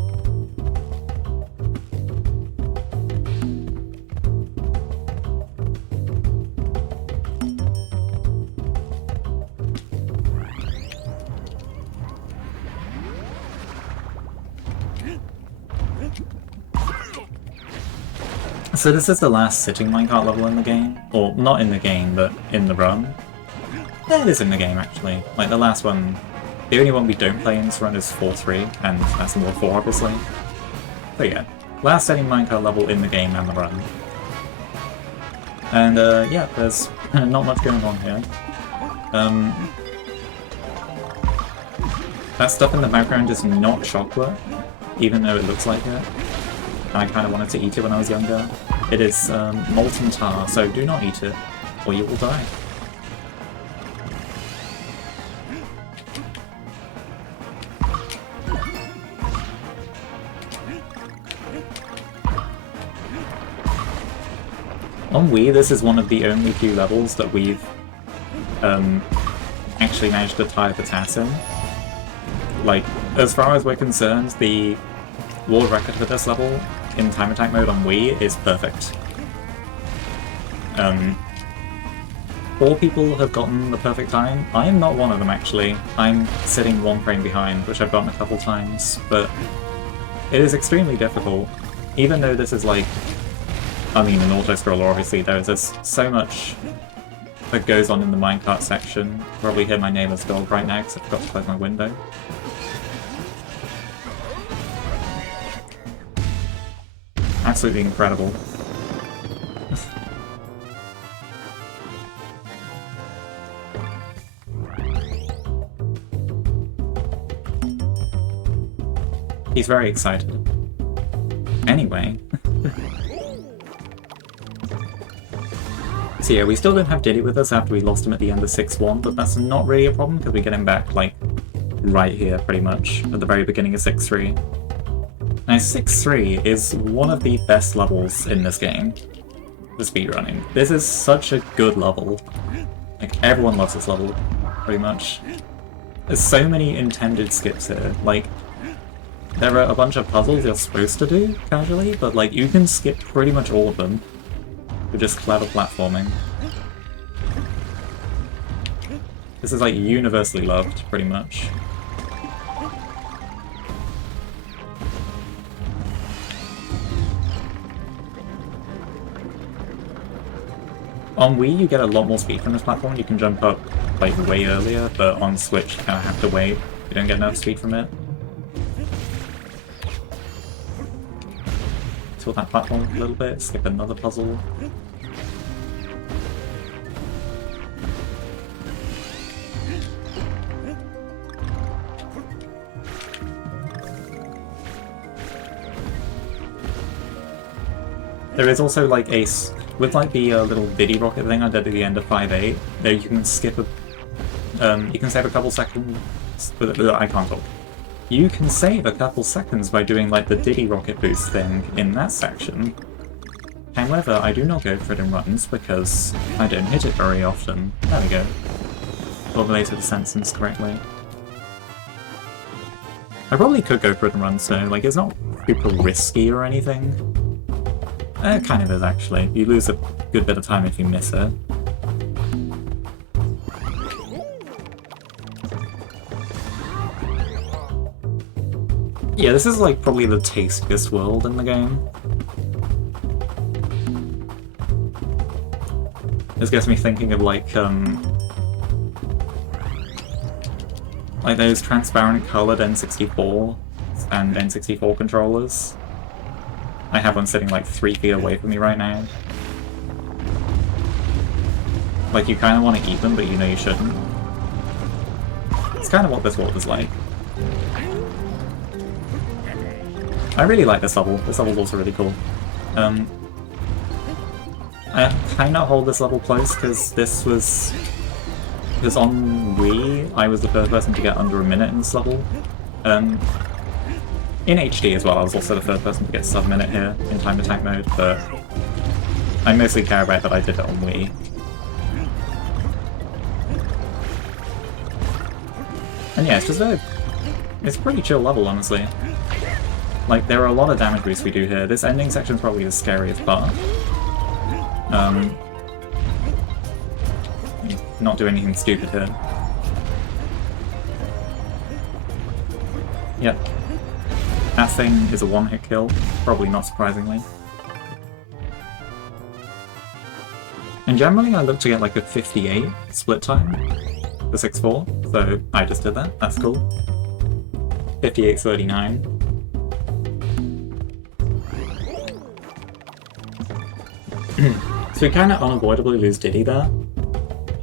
So this is the last sitting minecart level in the game. Or, not in the game, but in the run. Yeah, it is in the game, actually. Like, the last one... The only one we don't play in this run is 4-3, and that's in World 4, obviously. So yeah, last sitting minecart level in the game and the run. And, yeah, there's not much going on here. That stuff in the background is not chocolate, even though it looks like it. And I kind of wanted to eat it when I was younger. It is molten tar, so do not eat it, or you will die. On Wii, this is one of the only few levels that we've actually managed to tie the TAS in. Like, as far as we're concerned, the world record for this level in time attack mode on Wii is perfect. 4 people have gotten the perfect time. I am not one of them, actually. I'm sitting 1 frame behind, which I've gotten a couple times, but it is extremely difficult. Even though this is like, I mean, an auto-scroller, obviously, there's just so much that goes on in the minecart section. Probably hear my neighbor's dog right now because I forgot to close my window. Absolutely incredible. He's very excited. Anyway. So yeah, we still don't have Diddy with us after we lost him at the end of 6-1, but that's not really a problem because we get him back, like, right here, pretty much, at the very beginning of 6-3. Now, 6-3 is one of the best levels in this game, the speedrunning. This is such a good level. Like, everyone loves this level, pretty much. There's so many intended skips here. Like, there are a bunch of puzzles you're supposed to do, casually, but, like, you can skip pretty much all of them with just clever platforming. This is, like, universally loved, pretty much. On Wii, you get a lot more speed from this platform. You can jump up like way earlier, but on Switch, you kind of have to wait. You don't get enough speed from it. Tilt that platform a little bit, skip another puzzle. There is also like with like the little biddy rocket thing I did at the end of 5.8, there you can skip you can save a couple seconds, I can't talk. You can save a couple seconds by doing like the Diddy rocket boost thing in that section. However, I do not go for it in runs because I don't hit it very often. There we go. Formulated the sentence correctly. I probably could go for it in runs though, like it's not super risky or anything. It kind of is actually. You lose a good bit of time if you miss it. Yeah, this is like probably the tastiest world in the game. This gets me thinking of like those transparent colored N64 and N64 controllers. I have one sitting like 3 feet away from me right now. Like you kind of want to eat them, but you know you shouldn't. It's kind of what this world is like. I really like this level. This level's also really cool. I kind of hold this level close because because on Wii, I was the first person to get under a minute in this level. In HD as well, I was also the first person to get sub-minute here in time attack mode, but I mostly care about that I did it on Wii. And yeah, it's a pretty chill level, honestly. Like, there are a lot of damage boosts we do here. This ending section's probably the scariest part. Not do anything stupid here. Yep. That thing is a one-hit kill, probably not surprisingly. And generally I look to get like a 58 split time for 6-4, so I just did that, that's cool. 58-39. So we kind of unavoidably lose Diddy there.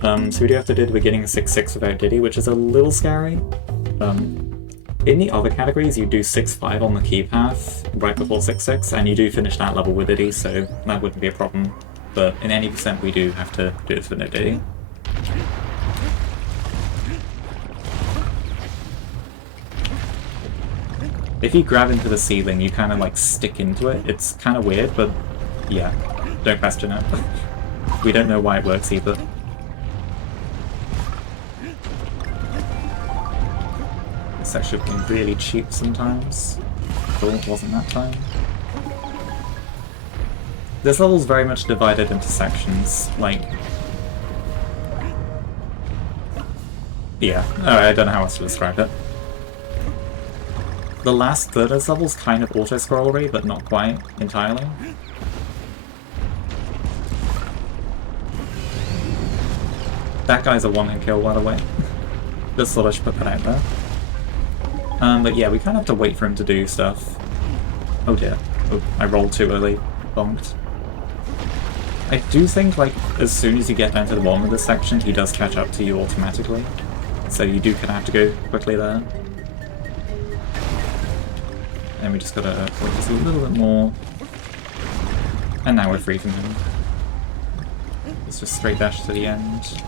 So we do have to do the beginning of 6-6 without Diddy, which is a little scary. In the other categories, you do 6-5 on the key path right before 6-6, and you do finish that level with Diddy, so that wouldn't be a problem. But in any percent, we do have to do it for no Diddy. If you grab into the ceiling, you kind of like stick into it. It's kind of weird, but yeah, don't question it. We don't know why it works either. This actually being really cheap sometimes. Cool, it wasn't that time. This level's very much divided into sections, like... yeah, I don't know how else to describe it. The last third of this level's kind of auto-scrollery, but not quite entirely. That guy's a one-hit kill, by the way. Just thought I should put that out there. But yeah, we kind of have to wait for him to do stuff. Oh dear. Oh, I rolled too early. Bonked. I do think, like, as soon as you get down to the bottom of this section, he does catch up to you automatically. So you do kind of have to go quickly there. And we just gotta wait just a little bit more. And now we're free from him. Let's just straight dash to the end.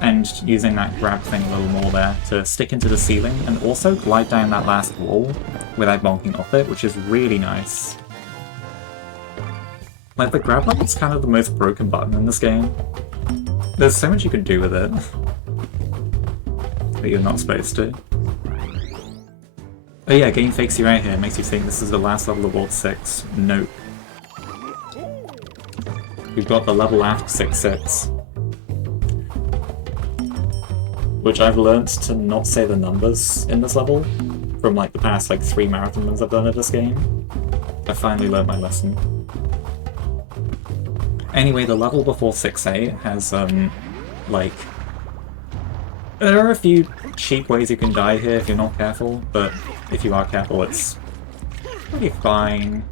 And using that grab thing a little more there to stick into the ceiling and also glide down that last wall without bonking off it, which is really nice. Like, the grab button's kind of the most broken button in this game. There's so much you can do with it. But you're not supposed to. Oh yeah, game fakes you out here, makes you think this is the last level of World 6. Nope. We've got the level after 6-6. Which I've learnt to not say the numbers in this level from like the past like 3 marathon runs I've done of this game. I finally learned my lesson. Anyway, the level before 6A has, like... There are a few cheap ways you can die here if you're not careful, but if you are careful, it's pretty fine.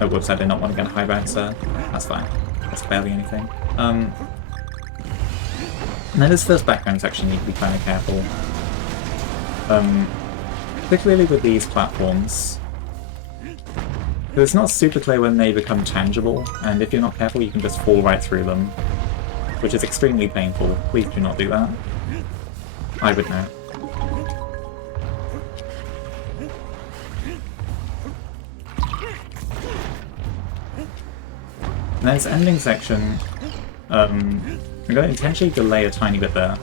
Oh, whoops, I did not want to get a high bounce there. That's fine. That's barely anything. And then this first background section, you need to be kind of careful. Particularly with these platforms. Because it's not super clear when they become tangible, and if you're not careful, you can just fall right through them. Which is extremely painful. Please do not do that. I would know. And then this ending section, I'm going to intentionally delay a tiny bit there.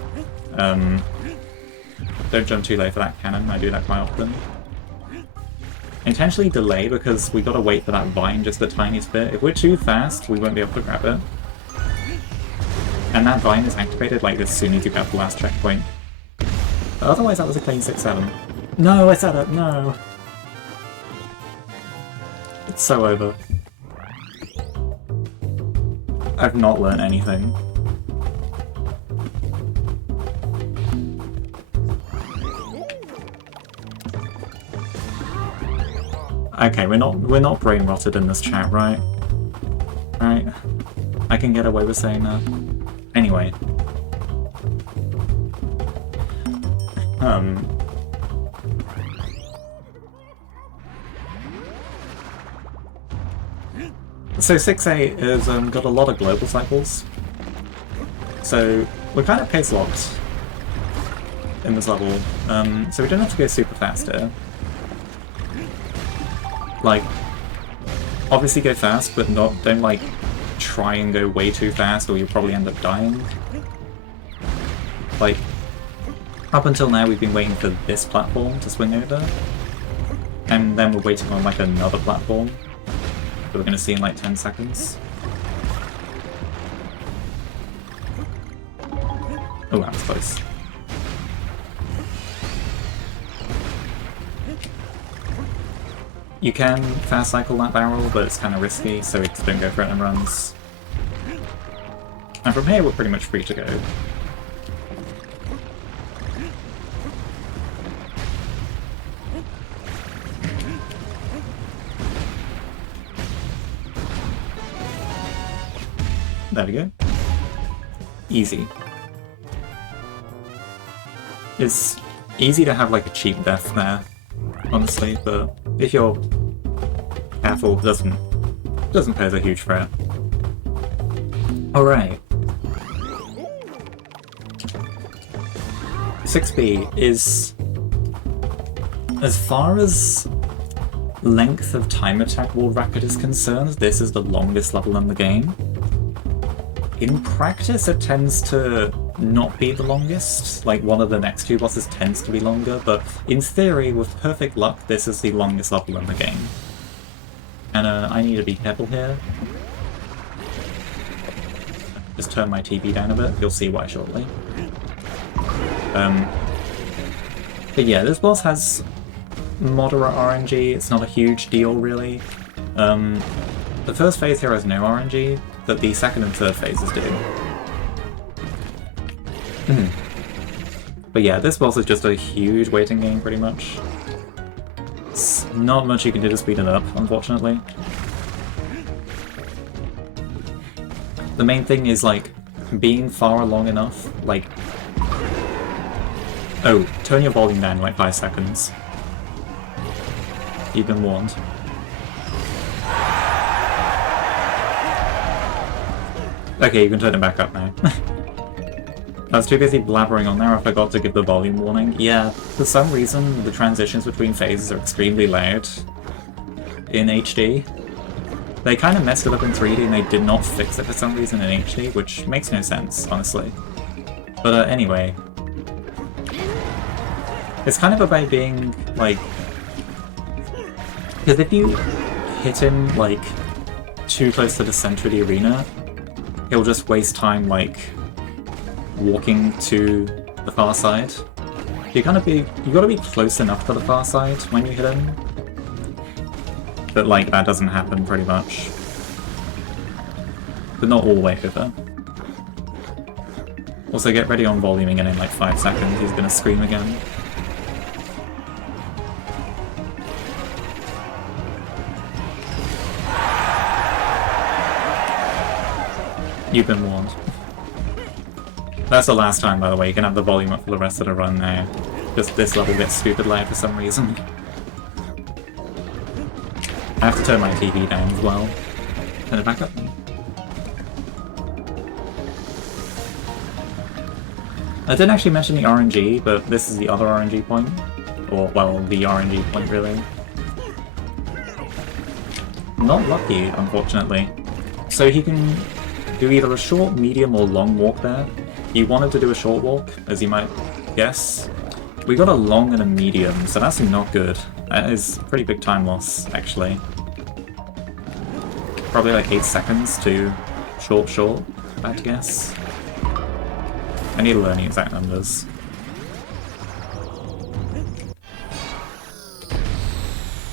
Don't jump too late for that cannon, I do that quite often. Intentionally delay because we gotta wait for that vine just the tiniest bit. If we're too fast, we won't be able to grab it. And that vine is activated like as soon as you get the last checkpoint. But otherwise that was a clean 6-7. No, I said it, no! It's so over. I've not learned anything. Okay, we're not brain rotted in this chat, right? Right? I can get away with saying that. Anyway. So 6A has got a lot of global cycles. So we're kind of pace locked in this level. So we don't have to go super fast here. Like, obviously go fast, but don't like try and go way too fast or you'll probably end up dying. Like, up until now we've been waiting for this platform to swing over. And then we're waiting on like another platform that we're going to see in like 10 seconds. Oh, that was close. You can fast cycle that barrel, but it's kind of risky, so just don't go for it in runs. And from here we're pretty much free to go. There we go. Easy. It's easy to have like a cheap death there, honestly, but if you're careful, it doesn't pose a huge threat. Alright. 6B is, as far as length of time attack wall racket is concerned, this is the longest level in the game. In practice, it tends to not be the longest. Like, one of the next two bosses tends to be longer, but in theory, with perfect luck, this is the longest level in the game. And I need to be careful here. Just turn my TV down a bit, you'll see why shortly. But yeah, this boss has moderate RNG, it's not a huge deal really. The first phase here has no RNG, but the second and third phases do. But yeah, this boss is just a huge waiting game pretty much. It's not much you can do to speed it up, unfortunately. The main thing is like being far long enough, like... Oh, turn your volume down in like 5 seconds. You've been warned. Okay, you can turn it back up now. I was too busy blabbering on there, I forgot to give the volume warning. Yeah, for some reason the transitions between phases are extremely loud in HD. They kind of messed it up in 3D and they did not fix it for some reason in HD, which makes no sense, honestly. But anyway. It's kind of about being, like... Because if you hit him, like, too close to the center of the arena, he'll just waste time, like, walking to the far side. You gotta be close enough to the far side when you hit him. But, like, that doesn't happen, pretty much. but not all the way over. Also, get ready on voluming, and in like 5 seconds he's gonna scream again. You've been warned. That's the last time, by the way. You can have the volume up for the rest of the run now. Just this level gets stupid loud for some reason. I have to turn my TV down as well. Turn it back up. I didn't actually mention the RNG, but this is the other RNG point. Or, well, the RNG point, really. Not lucky, unfortunately. So he can do either a short, medium, or long walk there. He wanted to do a short walk, as you might guess. We got a long and a medium, so that's not good. That is a pretty big time loss, actually. Probably like 8 seconds to short, if I had to guess. I need to learn the exact numbers.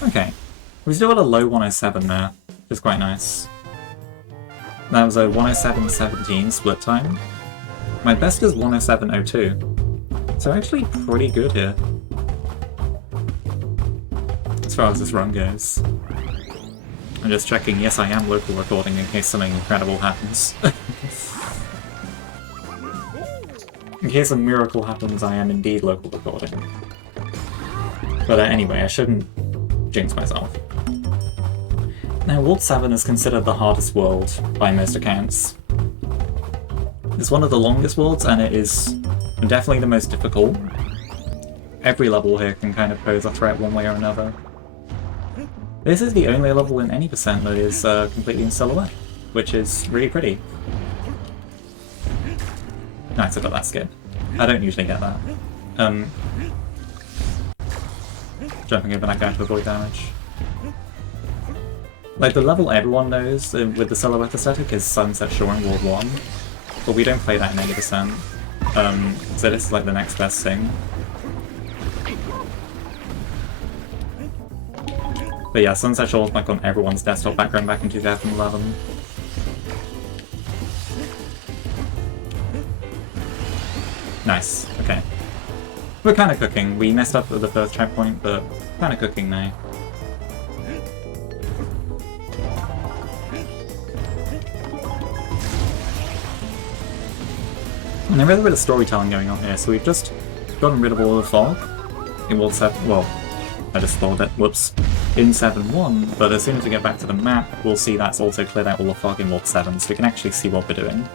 Okay. We still got a low 107 there, which is quite nice. That was a 107.17 split time. My best is 107.02. So actually pretty good here. As far as this run goes. I'm just checking, yes I am local recording in case something incredible happens. In case a miracle happens, I am indeed local recording. But anyway, I shouldn't jinx myself. Now, World 7 is considered the hardest world by most accounts. It's one of the longest worlds, and it is definitely the most difficult. Every level here can kind of pose a threat one way or another. This is the only level in any percent that is completely in silhouette, which is really pretty. Nice, I got that skip. I don't usually get that. Jumping over that guy to avoid damage. Like, the level everyone knows with the silhouette aesthetic is Sunset Shore in World 1, but we don't play that in any percent. So this is like the next best thing. But yeah, Sunset Shore was like on everyone's desktop background back in 2011. Nice, okay. We're kind of cooking. We messed up at the first checkpoint, but kind of cooking now. And there's a bit of storytelling going on here, so we've just gotten rid of all the fog in World 7. Well, I just spoiled it, whoops. In 7.1, but as soon as we get back to the map, we'll see that's also cleared out all the fog in World 7, so we can actually see what we're doing.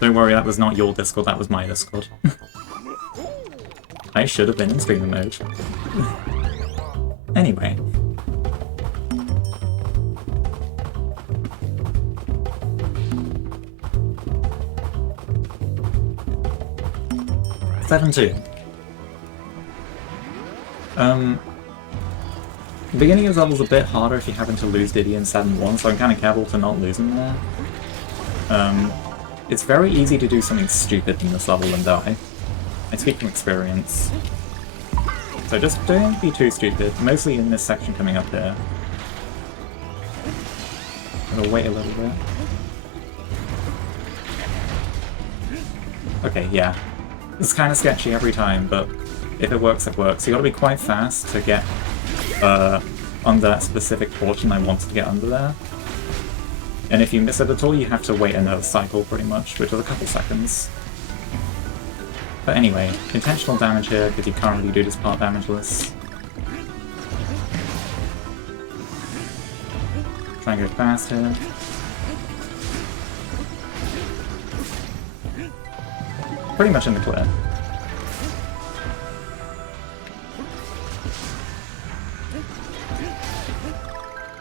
Don't worry, that was not your Discord, that was my Discord. I should have been in streamer mode. Anyway. (7-2). The beginning of this level's a bit harder if you happen to lose Diddy in 7-1, so I'm kind of careful to not lose him there. It's very easy to do something stupid in this level and die. I speak from experience. So just don't be too stupid, mostly in this section coming up here. I'll wait a little bit. Okay, yeah. It's kind of sketchy every time, but if it works, it works. You gotta be quite fast to get under that specific portion I wanted to get under there. And if you miss it at all, you have to wait another cycle pretty much, which is a couple seconds. But anyway, intentional damage here, because you can't really do this part damageless. Try and go fast here. Pretty much in the clear.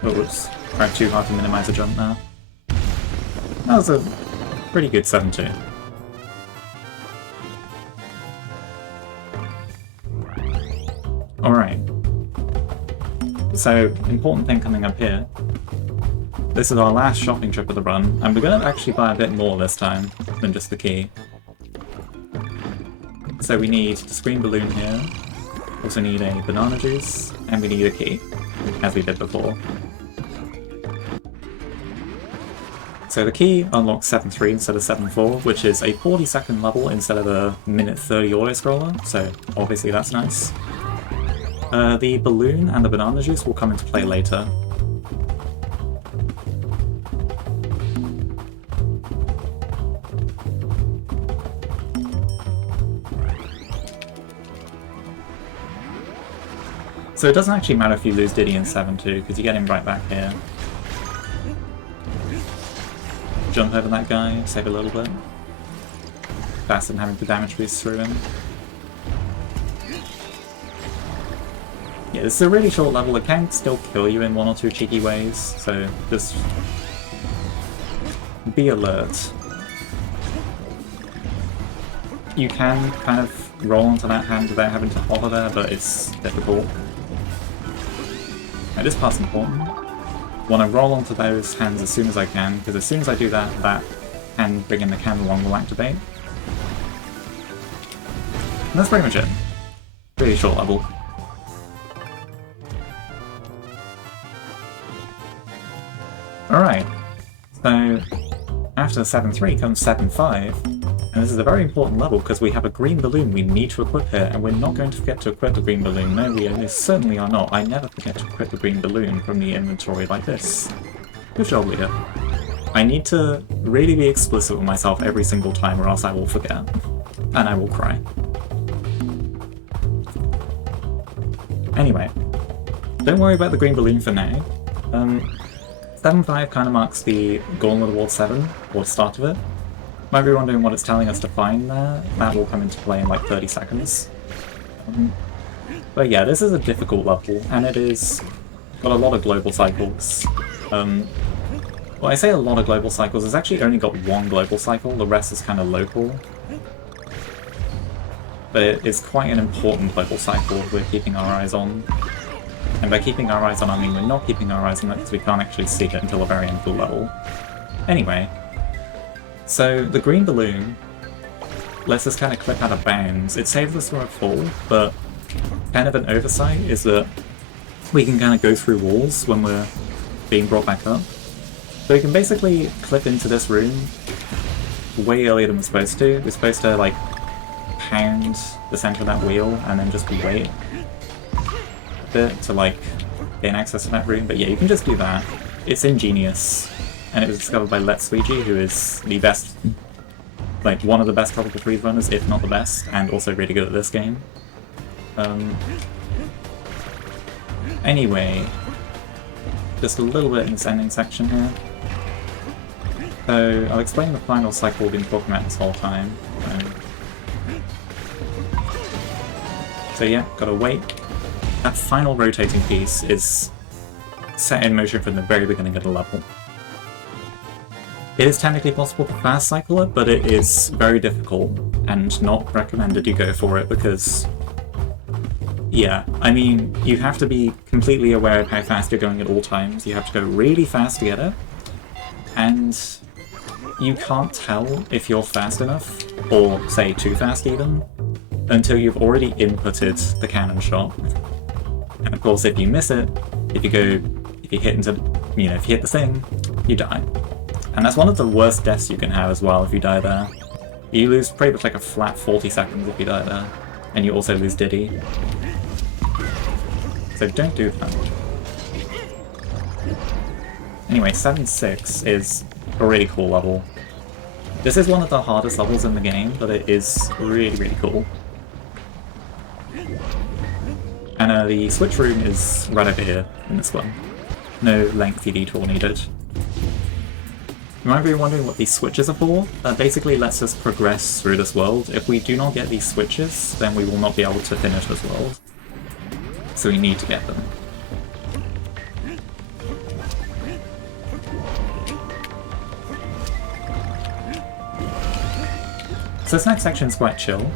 Oh, whoops. Tried too hard to minimize the jump now. That was a pretty good 7-2. Alright. So, important thing coming up here. This is our last shopping trip of the run, and we're gonna actually buy a bit more this time than just the key. So we need the screen balloon here, also need a banana juice, and we need a key, as we did before. So the key unlocks 7-3 instead of 7-4, which is a 40-second level instead of a minute 30 auto-scroller, so obviously that's nice. The balloon and the banana juice will come into play later. So it doesn't actually matter if you lose Diddy in 7-2, because you get him right back here. Jump over that guy, save a little bit. Faster than having the damage boost through him. Yeah, this is a really short level. It can still kill you in one or two cheeky ways, so just be alert. You can kind of roll onto that hand without having to hover there, but it's difficult. Now, this part's important. I want to roll onto those hands as soon as I can, because as soon as I do that, that hand bringing the can along will activate. And that's pretty much it. Really short level. Alright, so after 7-3 comes 7-5, and this is a very important level because we have a green balloon we need to equip here, and we're not going to forget to equip the green balloon. No, we certainly are not. I never forget to equip the green balloon from the inventory like this. Good job, Leah. I need to really be explicit with myself every single time or else I will forget. And I will cry. Anyway, don't worry about the green balloon for now. 7-5 kind of marks the Gauntlet Award 7, or the start of it. Might be wondering what it's telling us to find there. That will come into play in like 30 seconds. But yeah, this is a difficult level, and it is got a lot of global cycles. Well, I say a lot of global cycles, it's actually only got one global cycle, the rest is kind of local. But it is quite an important global cycle we're keeping our eyes on. And by keeping our eyes on, I mean we're not keeping our eyes on it because we can't actually see it until the very end of the level. Anyway, so the green balloon lets us kind of clip out of bounds. It saves us from a fall, but kind of an oversight is that we can kind of go through walls when we're being brought back up. So we can basically clip into this room way earlier than we're supposed to. We're supposed to like pound the center of that wheel and then just wait a bit to like gain access to that room. But yeah, you can just do that. It's ingenious. And it was discovered by Let's Luigi, who is the best, like one of the best Tropical Freeze runners, if not the best, and also really good at this game. Anyway, just a little bit in this ending section here. So I'll explain the final cycle we've been talking about this whole time. So yeah, gotta wait. That final rotating piece is set in motion from the very beginning of the level. It is technically possible to fast cycle it, but it is very difficult and not recommended you go for it because, yeah, I mean, you have to be completely aware of how fast you're going at all times. You have to go really fast to get it, and you can't tell if you're fast enough, or say too fast even, until you've already inputted the cannon shot. And of course, if you miss it, if you hit into, you know, if you hit the thing, you die. And that's one of the worst deaths you can have as well if you die there. You lose pretty much like a flat 40 seconds if you die there. And you also lose Diddy. So don't do that. Anyway, 7-6 is a really cool level. This is one of the hardest levels in the game, but it is really, really cool. And the switch room is right over here in this one. No lengthy detour needed. You might be wondering what these switches are for. That basically lets us progress through this world. If we do not get these switches, then we will not be able to finish this world. So we need to get them. So this next section is quite chill.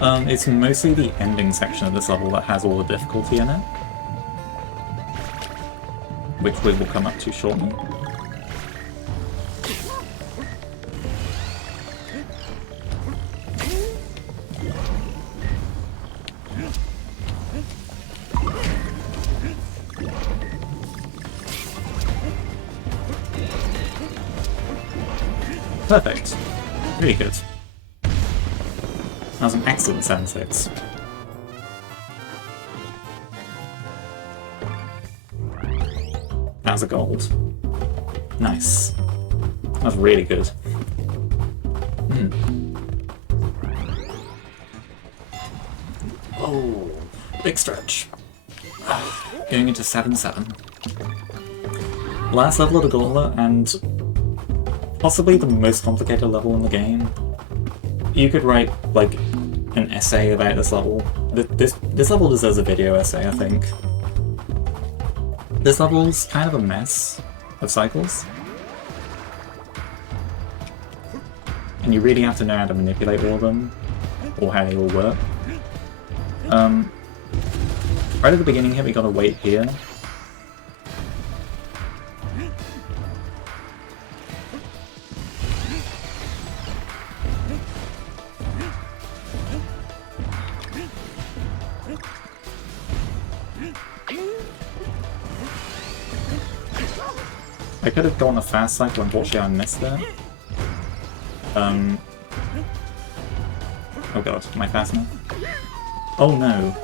It's mostly the ending section of this level that has all the difficulty in it, which we will come up to shortly. Perfect. Really good. That was an excellent 7-6. That was a gold. Nice. That was really good. Oh, big stretch. Going into 7-7. Last level of the gauntlet, and possibly the most complicated level in the game. You could write, like, an essay about this level. This level deserves a video essay, I think. This level's kind of a mess of cycles. And you really have to know how to manipulate all of them, or how they all work. Right at the beginning here, we gotta wait here. I could have gone a fast cycle, unfortunately I missed that. Oh god, am I fast enough? Oh no!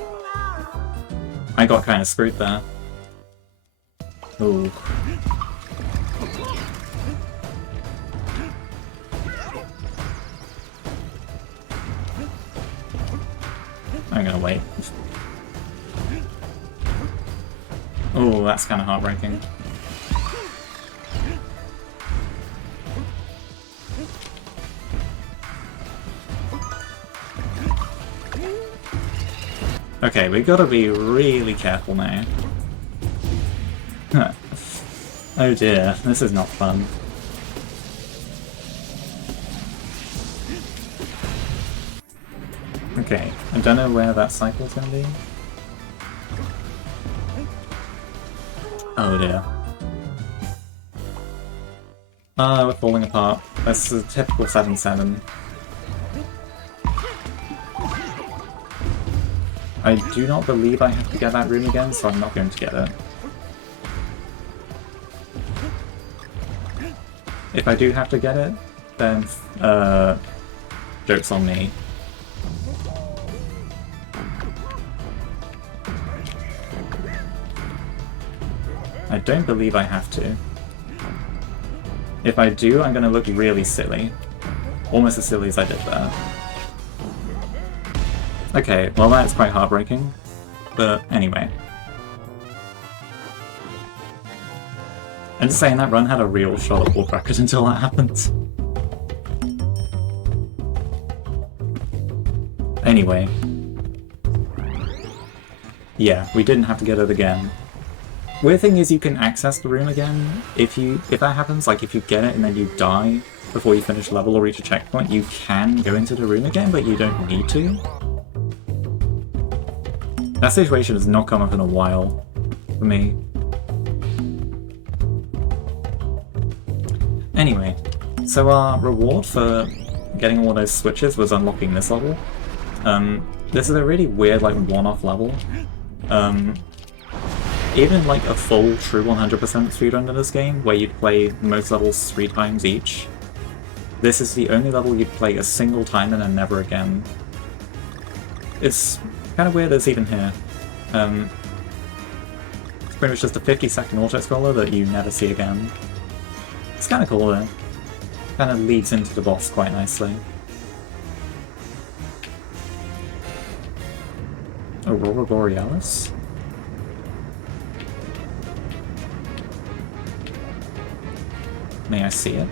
I got kind of screwed there. Ooh. I'm gonna wait. Oh, that's kind of heartbreaking. Okay, we gotta be really careful now. Oh dear, this is not fun. Okay, I don't know where that cycle's gonna be. Oh dear. We're falling apart. This is a typical 7-7. I do not believe I have to get that room again, so I'm not going to get it. If I do have to get it, then joke's on me. I don't believe I have to. If I do, I'm going to look really silly. Almost as silly as I did there. Okay, well that's quite heartbreaking, but anyway. I'm just saying that run had a real shot at world record until that happened. Anyway. Yeah, we didn't have to get it again. Weird thing is you can access the room again if that happens, like if you get it and then you die before you finish level or reach a checkpoint, you can go into the room again, but you don't need to. That situation has not come up in a while for me. Anyway, so our reward for getting all those switches was unlocking this level. This is a really weird, like, one-off level. Even like a full, true 100% speedrun in this game, where you'd play most levels 3 times each, this is the only level you'd play a single time and then never again. It's kind of weird it's even here. It's pretty much just a 50-second auto-scroller that you never see again. It's kind of cool though. Kind of leads into the boss quite nicely. Aurora Borealis? May I see it?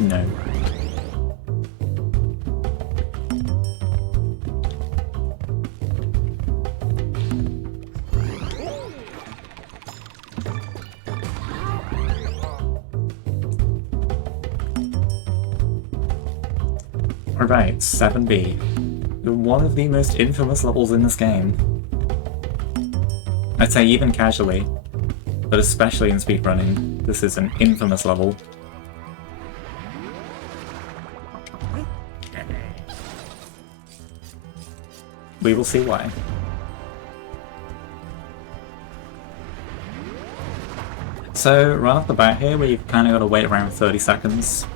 No. Alright, 7B. One of the most infamous levels in this game. I'd say even casually, but especially in speedrunning, this is an infamous level. We will see why. So, right off the bat here, we've kind of got to wait around 30 seconds.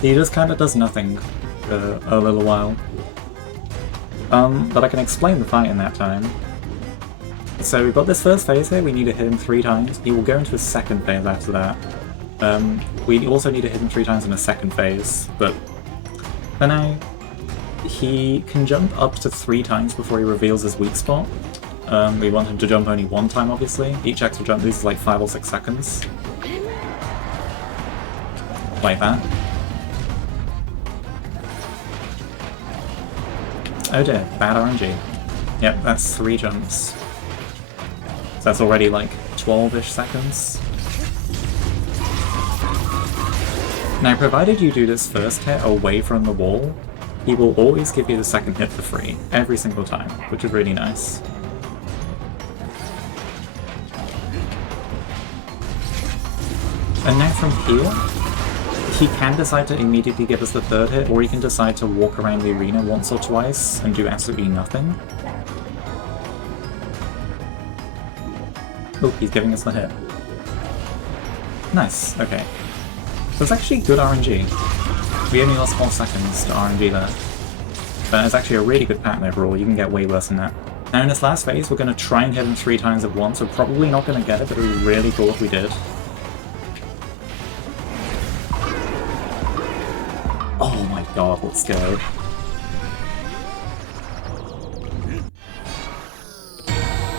He just kind of does nothing for a little while. But I can explain the fight in that time. So we've got this first phase here, we need to hit him 3 times. He will go into a second phase after that. We also need to hit him 3 times in a second phase, but for now, he can jump up to 3 times before he reveals his weak spot. We want him to jump only 1 time, obviously. Each extra jump loses like 5 or 6 seconds. Like that. Oh dear, bad RNG. Yep, that's 3 jumps. So that's already like 12-ish seconds. Now, provided you do this first hit away from the wall, he will always give you the second hit for free, every single time, which is really nice. And now from here, he can decide to immediately give us the third hit, or he can decide to walk around the arena once or twice and do absolutely nothing. Oh, he's giving us the hit. Nice, okay. So it's actually good RNG. We only lost 4 seconds to RNG there. But it's actually a really good pattern overall, you can get way worse than that. Now in this last phase, we're going to try and hit him 3 times at once. We're probably not going to get it, but it would be really cool if we did. Oh my god, let's go.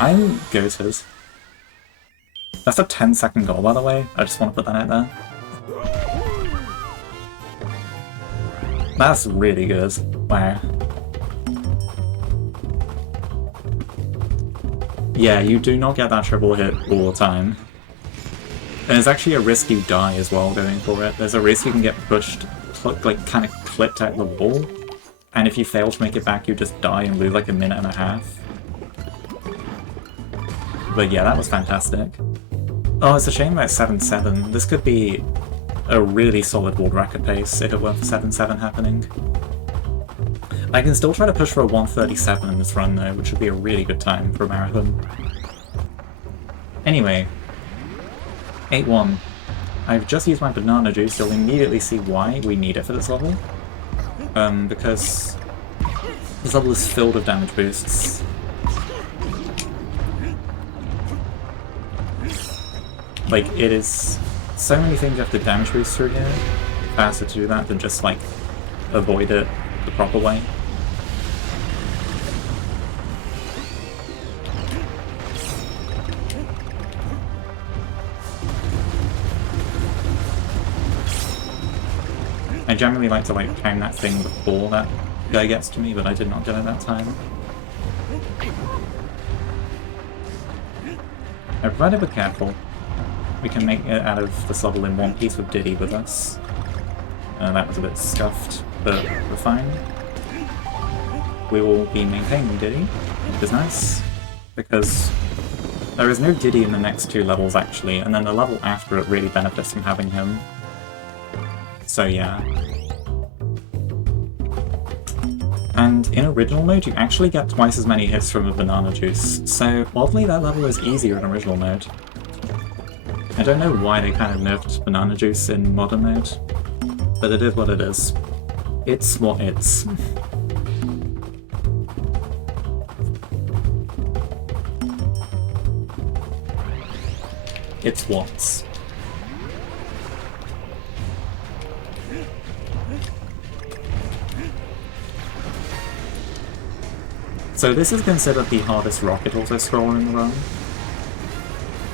I'm goated. That's a 10-second goal, by the way. I just want to put that out there. That's really good. Wow. Yeah, you do not get that triple hit all the time. And there's actually a risk you die as well going for it. There's a risk you can get pushed, like, kind of clipped out the wall. And if you fail to make it back, you just die and lose like a minute and a half. But yeah, that was fantastic. Oh, it's a shame about 7-7. This could be a really solid world record pace if it weren't for 7-7 happening. I can still try to push for a 1:37 in this run though, which would be a really good time for a marathon. Anyway, 8-1. I've just used my banana juice, you'll immediately see why we need it for this level. Because this level is filled with damage boosts. Like, it is so many things you have to damage boost through here. Faster to do that than just, like, avoid it the proper way. I generally like to, like, pound that thing before that guy gets to me, but I did not get it that time. Now, provided we're careful, we can make it out of this level in one piece with Diddy with us. That was a bit scuffed, but we're fine. We will be maintaining Diddy, which is nice, because there is no Diddy in the next 2 levels actually, and then the level after it really benefits from having him. So yeah. And in original mode, you actually get twice as many hits from a banana juice, so oddly that level is easier in original mode. I don't know why they kind of nerfed banana juice in modern mode, but it is what it is. It's what it's. It's what's. So this is considered the hardest rocket auto-scroller in the run.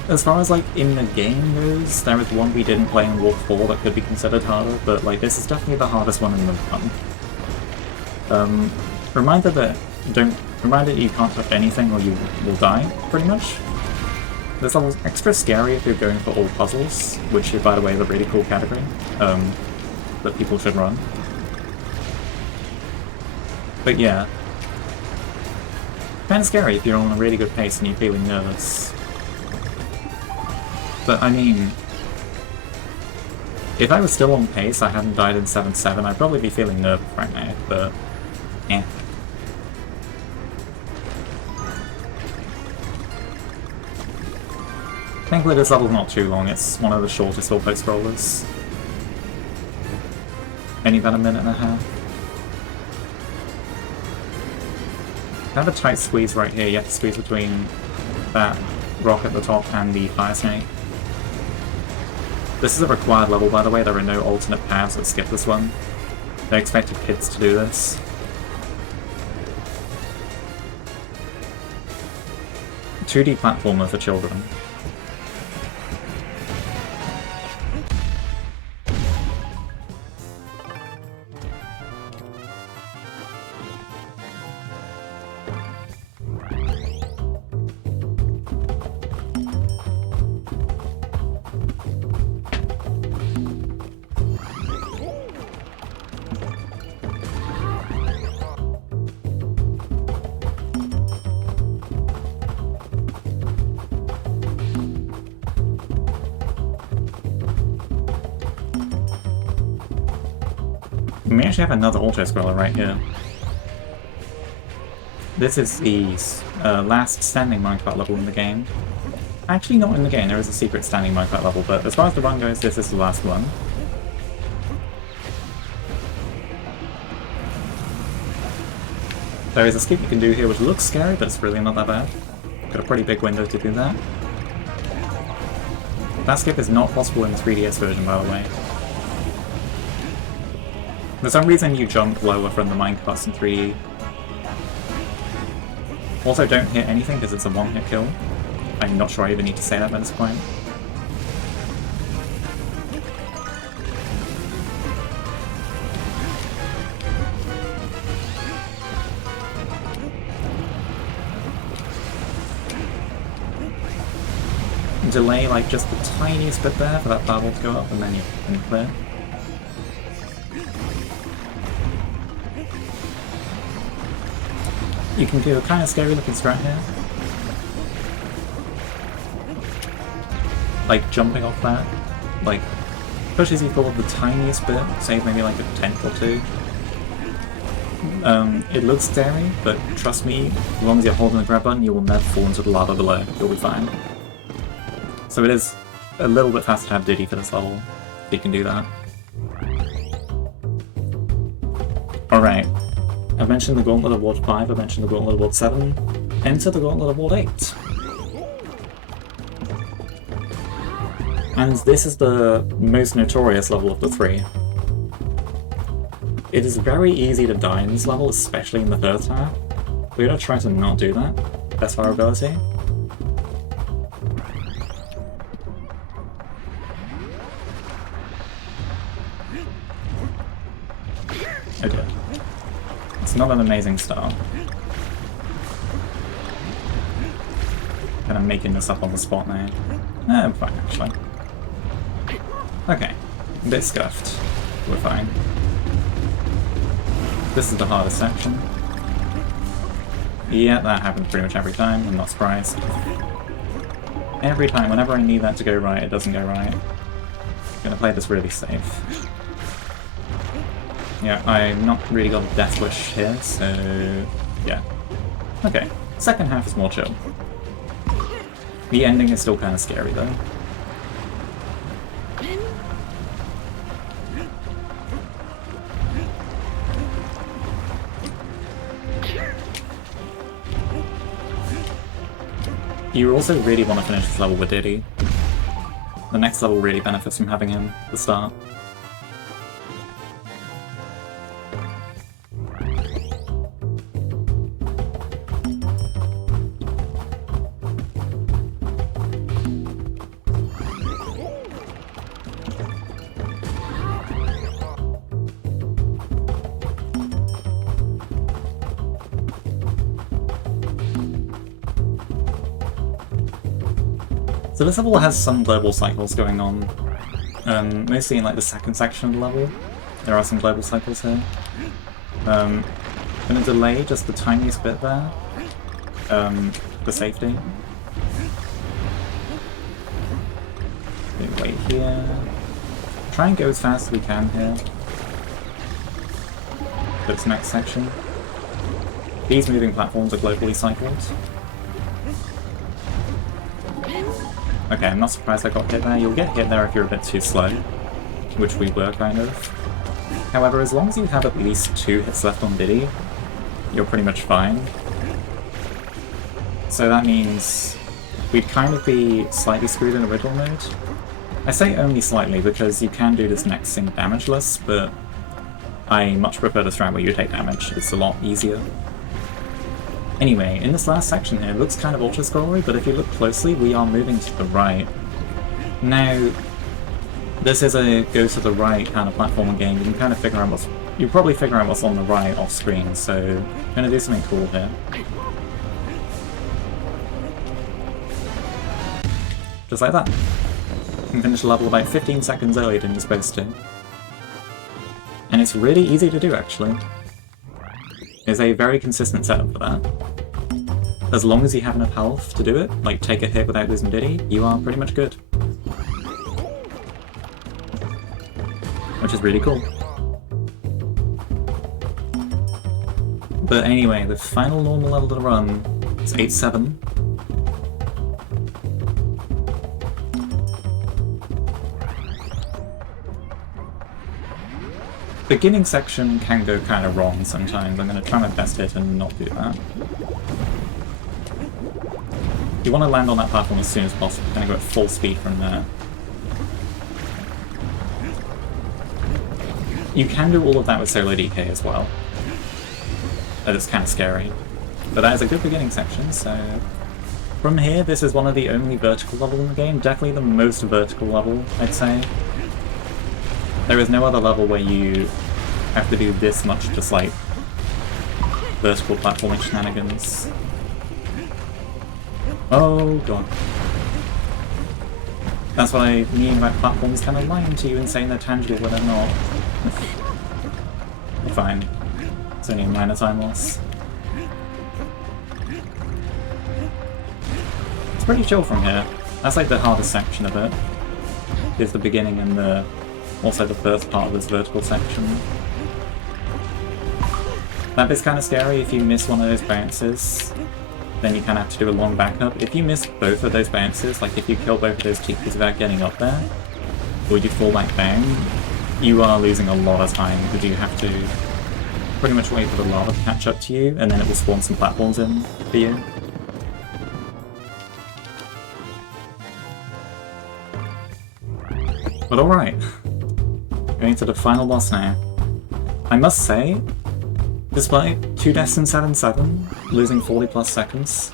As far as, like, in the game goes, there is one we didn't play in Warp 4 that could be considered harder, but, like, this is definitely the hardest one in the run. Reminder that you can't touch anything or you will die, pretty much. This level's extra scary if you're going for all puzzles, which, by the way, is a really cool category, that people should run. But yeah. Kinda scary if you're on a really good pace and you're feeling nervous. But I mean, if I was still on pace, I hadn't died in 7-7, I'd probably be feeling nervous right now, but eh. Thankfully this level's not too long, it's one of the shortest all-post scrollers. Only about a minute and a half. Kind of a tight squeeze right here, you have to squeeze between that rock at the top and the fire snake. This is a required level, by the way, there are no alternate paths that skip this one. They expected kids to do this. A 2D platformer for children. We actually have another auto-scroller right here. This is the last standing minecart level in the game. Actually not in the game, there is a secret standing minecart level, but as far as the run goes, this is the last one. There is a skip you can do here which looks scary, but it's really not that bad. Got a pretty big window to do that. That skip is not possible in the 3DS version, by the way. For some reason you jump lower from the minecarts in 3D. Also don't hit anything because it's a one-hit kill. I'm not sure I even need to say that at this point. Delay like just the tiniest bit there for that bubble to go up and then you can clear. You can do a kind of scary looking strat here. Like jumping off that, like pushes you forward the tiniest bit, say maybe like a tenth or two. It looks scary, but trust me, as long as you're holding the grab button, you will never fall into the lava below. You'll be fine. So it is a little bit faster to have Diddy for this level, if you can do that. Alright. I've mentioned the Gauntlet of World 5, I've mentioned the Gauntlet of World 7. Enter the Gauntlet of World 8. And this is the most notorious level of the three. It is very easy to die in this level, especially in the first half. We're gonna try to not do that, best of our ability. Okay. It's not an amazing start. Kind of making this up on the spot now. I'm fine, actually. Okay. A bit scuffed. We're fine. This is the hardest section. Yeah, that happens pretty much every time, I'm not surprised. Every time, whenever I need that to go right, it doesn't go right. I'm gonna play this really safe. Yeah, I've not really got a death wish here, so yeah. Okay, second half is more chill. The ending is still kind of scary though. You also really want to finish this level with Diddy. The next level really benefits from having him at the start. So this level has some global cycles going on, mostly in like the second section of the level. There are some global cycles here. I'm gonna delay just the tiniest bit there, for safety. Wait here. Try and go as fast as we can here. This next section. These moving platforms are globally cycled. Okay, I'm not surprised I got hit there. You'll get hit there if you're a bit too slow, which we were kind of. However, as long as you have at least 2 hits left on Diddy, you're pretty much fine. So that means we'd kind of be slightly screwed in original mode. I say only slightly because you can do this next thing damageless, but I much prefer the strat where you take damage. It's a lot easier. Anyway, in this last section here, it looks kind of ultra-scrollery, but if you look closely, we are moving to the right. Now, this is a go to the right kind of platforming game. You can kind of figure out what's... You'll probably figure out what's on the right off screen, so I'm gonna do something cool here. Just like that. You can finish the level about 15 seconds earlier than you're supposed to. And it's really easy to do, actually. There's a very consistent setup for that. As long as you have enough health to do it, like take a hit without losing Diddy, you are pretty much good. Which is really cool. But anyway, the final normal level to run is 8-7. Beginning section can go kind of wrong sometimes. I'm going to try my best here to not do that. You want to land on that platform as soon as possible, kind of go at full speed from there. You can do all of that with solo DK as well. That is kind of scary. But that is a good beginning section, so... From here, this is one of the only vertical levels in the game. Definitely the most vertical level, I'd say. There is no other level where you have to do this much just like vertical platforming shenanigans. Oh god. That's what I mean by platforms kind of lying to you and saying they're tangible when they're not. Fine. It's only a minor time loss. It's pretty chill from here. That's like the hardest section of it. Is the beginning and also the first part of this vertical section. That bit's kind of scary. If you miss one of those bounces, then you kind of have to do a long backup. If you miss both of those bounces, like if you kill both of those TPs without getting up there, or you fall back down, you are losing a lot of time because you have to pretty much wait for the lava to catch up to you, and then it will spawn some platforms in for you. But alright. Going to the final boss now. I must say, despite 2 deaths in 7-7, losing 40 plus seconds,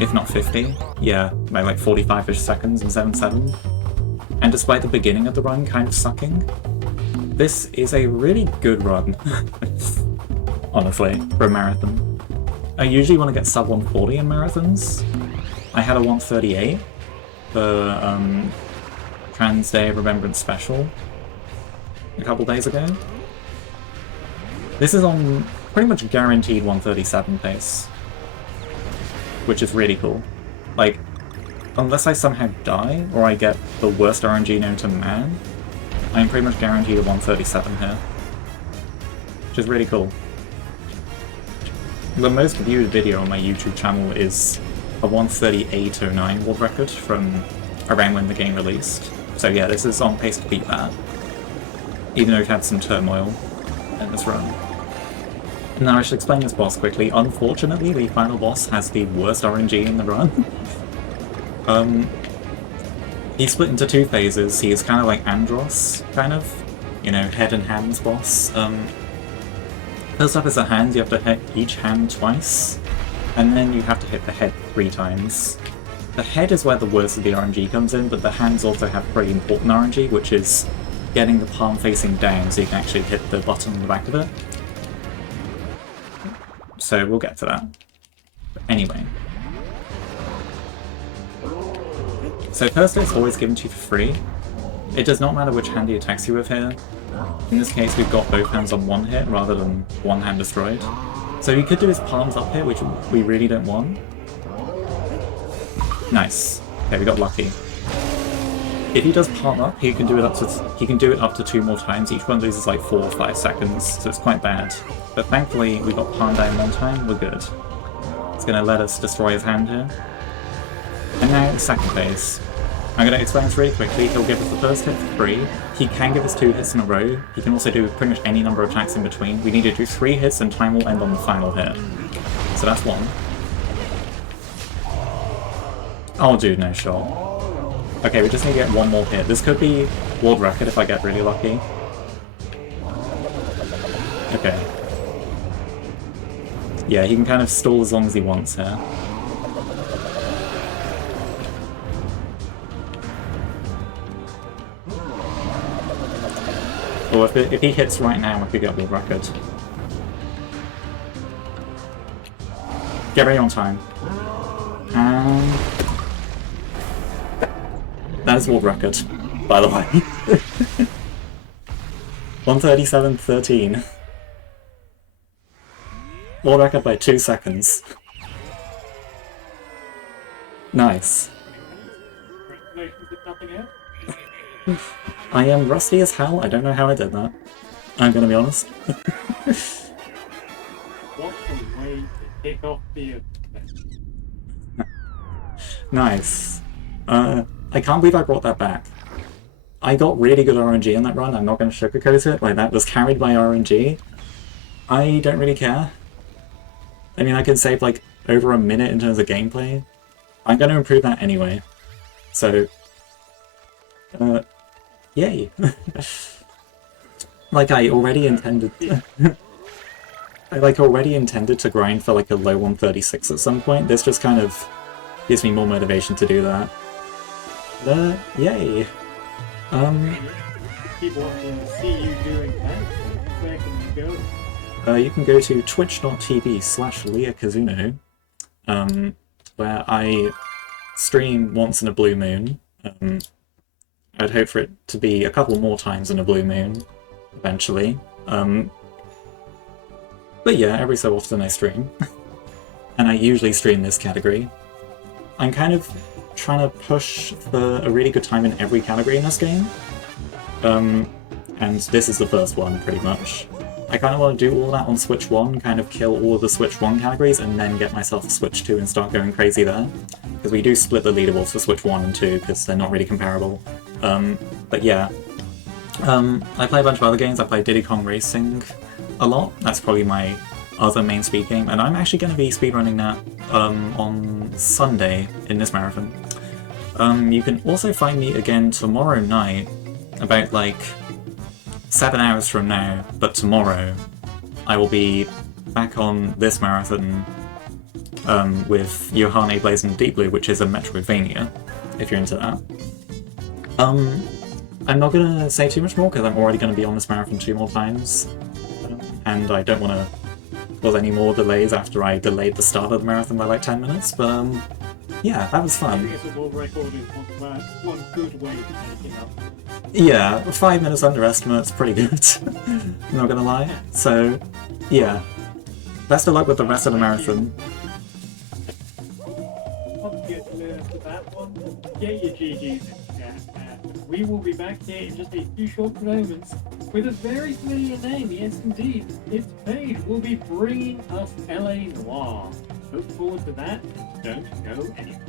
if not 50, yeah, by like 45-ish seconds in 7-7, and despite the beginning of the run kind of sucking, this is a really good run, honestly, for a marathon. I usually want to get sub 140 in marathons. I had a 138 for Trans Day of Remembrance special a couple days ago. This is on pretty much guaranteed 137 pace, which is really cool. Like, unless I somehow die or I get the worst RNG known to man, I'm pretty much guaranteed a 137 here, which is really cool. The most viewed video on my YouTube channel is a 138.09 world record from around when the game released. So yeah, this is on pace to beat that, even though it had some turmoil in this run. Now I should explain this boss quickly. Unfortunately, the final boss has the worst RNG in the run. He's split into 2 phases. He is kind of like Andros, kind of. You know, head and hands boss. First up is the hands. You have to hit each hand twice, and then you have to hit the head 3 times. The head is where the worst of the RNG comes in, but the hands also have pretty important RNG, which is getting the palm facing down so you can actually hit the button on the back of it. So we'll get to that. But anyway. So first it's always given to you for free. It does not matter which hand he attacks you with here. In this case we've got both hands on 1 hit rather than 1 hand destroyed. So he could do his palms up here, which we really don't want. Nice. Okay, we got lucky. If he does palm up, he can do it up to 2 more times. Each one loses like 4 or 5 seconds, so it's quite bad. But thankfully, we got palm down 1 time. We're good. It's gonna let us destroy his hand here. And now the second phase. I'm going to explain this really quickly. He'll give us the first hit for free. He can give us 2 hits in a row. He can also do pretty much any number of attacks in between. We need to do 3 hits and time will end on the final hit. So that's 1. Oh dude, no shot. Okay, we just need to get 1 more hit. This could be world record if I get really lucky. Okay. Yeah, he can kind of stall as long as he wants here. Or if he hits right now, I could get world record. Get ready on time. And... that is world record, by the way. 1:37.13. World record by 2 seconds. Nice. I am rusty as hell. I don't know how I did that. I'm gonna be honest. What a way to kick off the event. Nice. I can't believe I brought that back. I got really good RNG in that run. I'm not going to sugarcoat it. Like, that was carried by RNG. I don't really care. I mean, I can save like over a minute in terms of gameplay. I'm going to improve that anyway. So, yay. Like, I already intended... I already intended to grind for like a low 136 at some point. This just kind of gives me more motivation to do that. Yay. People want to see you doing that. Where can you go? You can go to twitch.tv/LeahKazuno, where I stream once in a blue moon. I'd hope for it to be a couple more times in a blue moon, eventually. But yeah, every so often I stream. And I usually stream this category. I'm kind of trying to push for a really good time in every category in this game. And this is the first one, pretty much. I kind of want to do all that on Switch 1, kind of kill all of the Switch 1 categories, and then get myself a Switch 2 and start going crazy there. Because we do split the leaderboards for Switch 1 and 2, because they're not really comparable. But yeah. I play a bunch of other games. I play Diddy Kong Racing a lot. That's probably my other main speed game, and I'm actually going to be speedrunning that on Sunday in this marathon. You can also find me again tomorrow night, about like 7 hours from now, but tomorrow I will be back on this marathon with Yohane Blazing Deep Blue, which is a Metroidvania, if you're into that. I'm not going to say too much more because I'm already going to be on this marathon 2 more times, and I don't want to cause any more delays after I delayed the start of the marathon by like 10 minutes, but yeah, that was fun. I guess a world record is one good way to make it up. Yeah, 5 minutes under estimate's pretty good, not gonna lie. So, yeah. Best of luck with the rest of the marathon. I'll get to that one. Get your GGs in chat, and we will be back here in just a few short moments with a very familiar name. Yes, indeed. It's Paige. Will be bringing us LA Noire. Look forward to that. Don't go anywhere.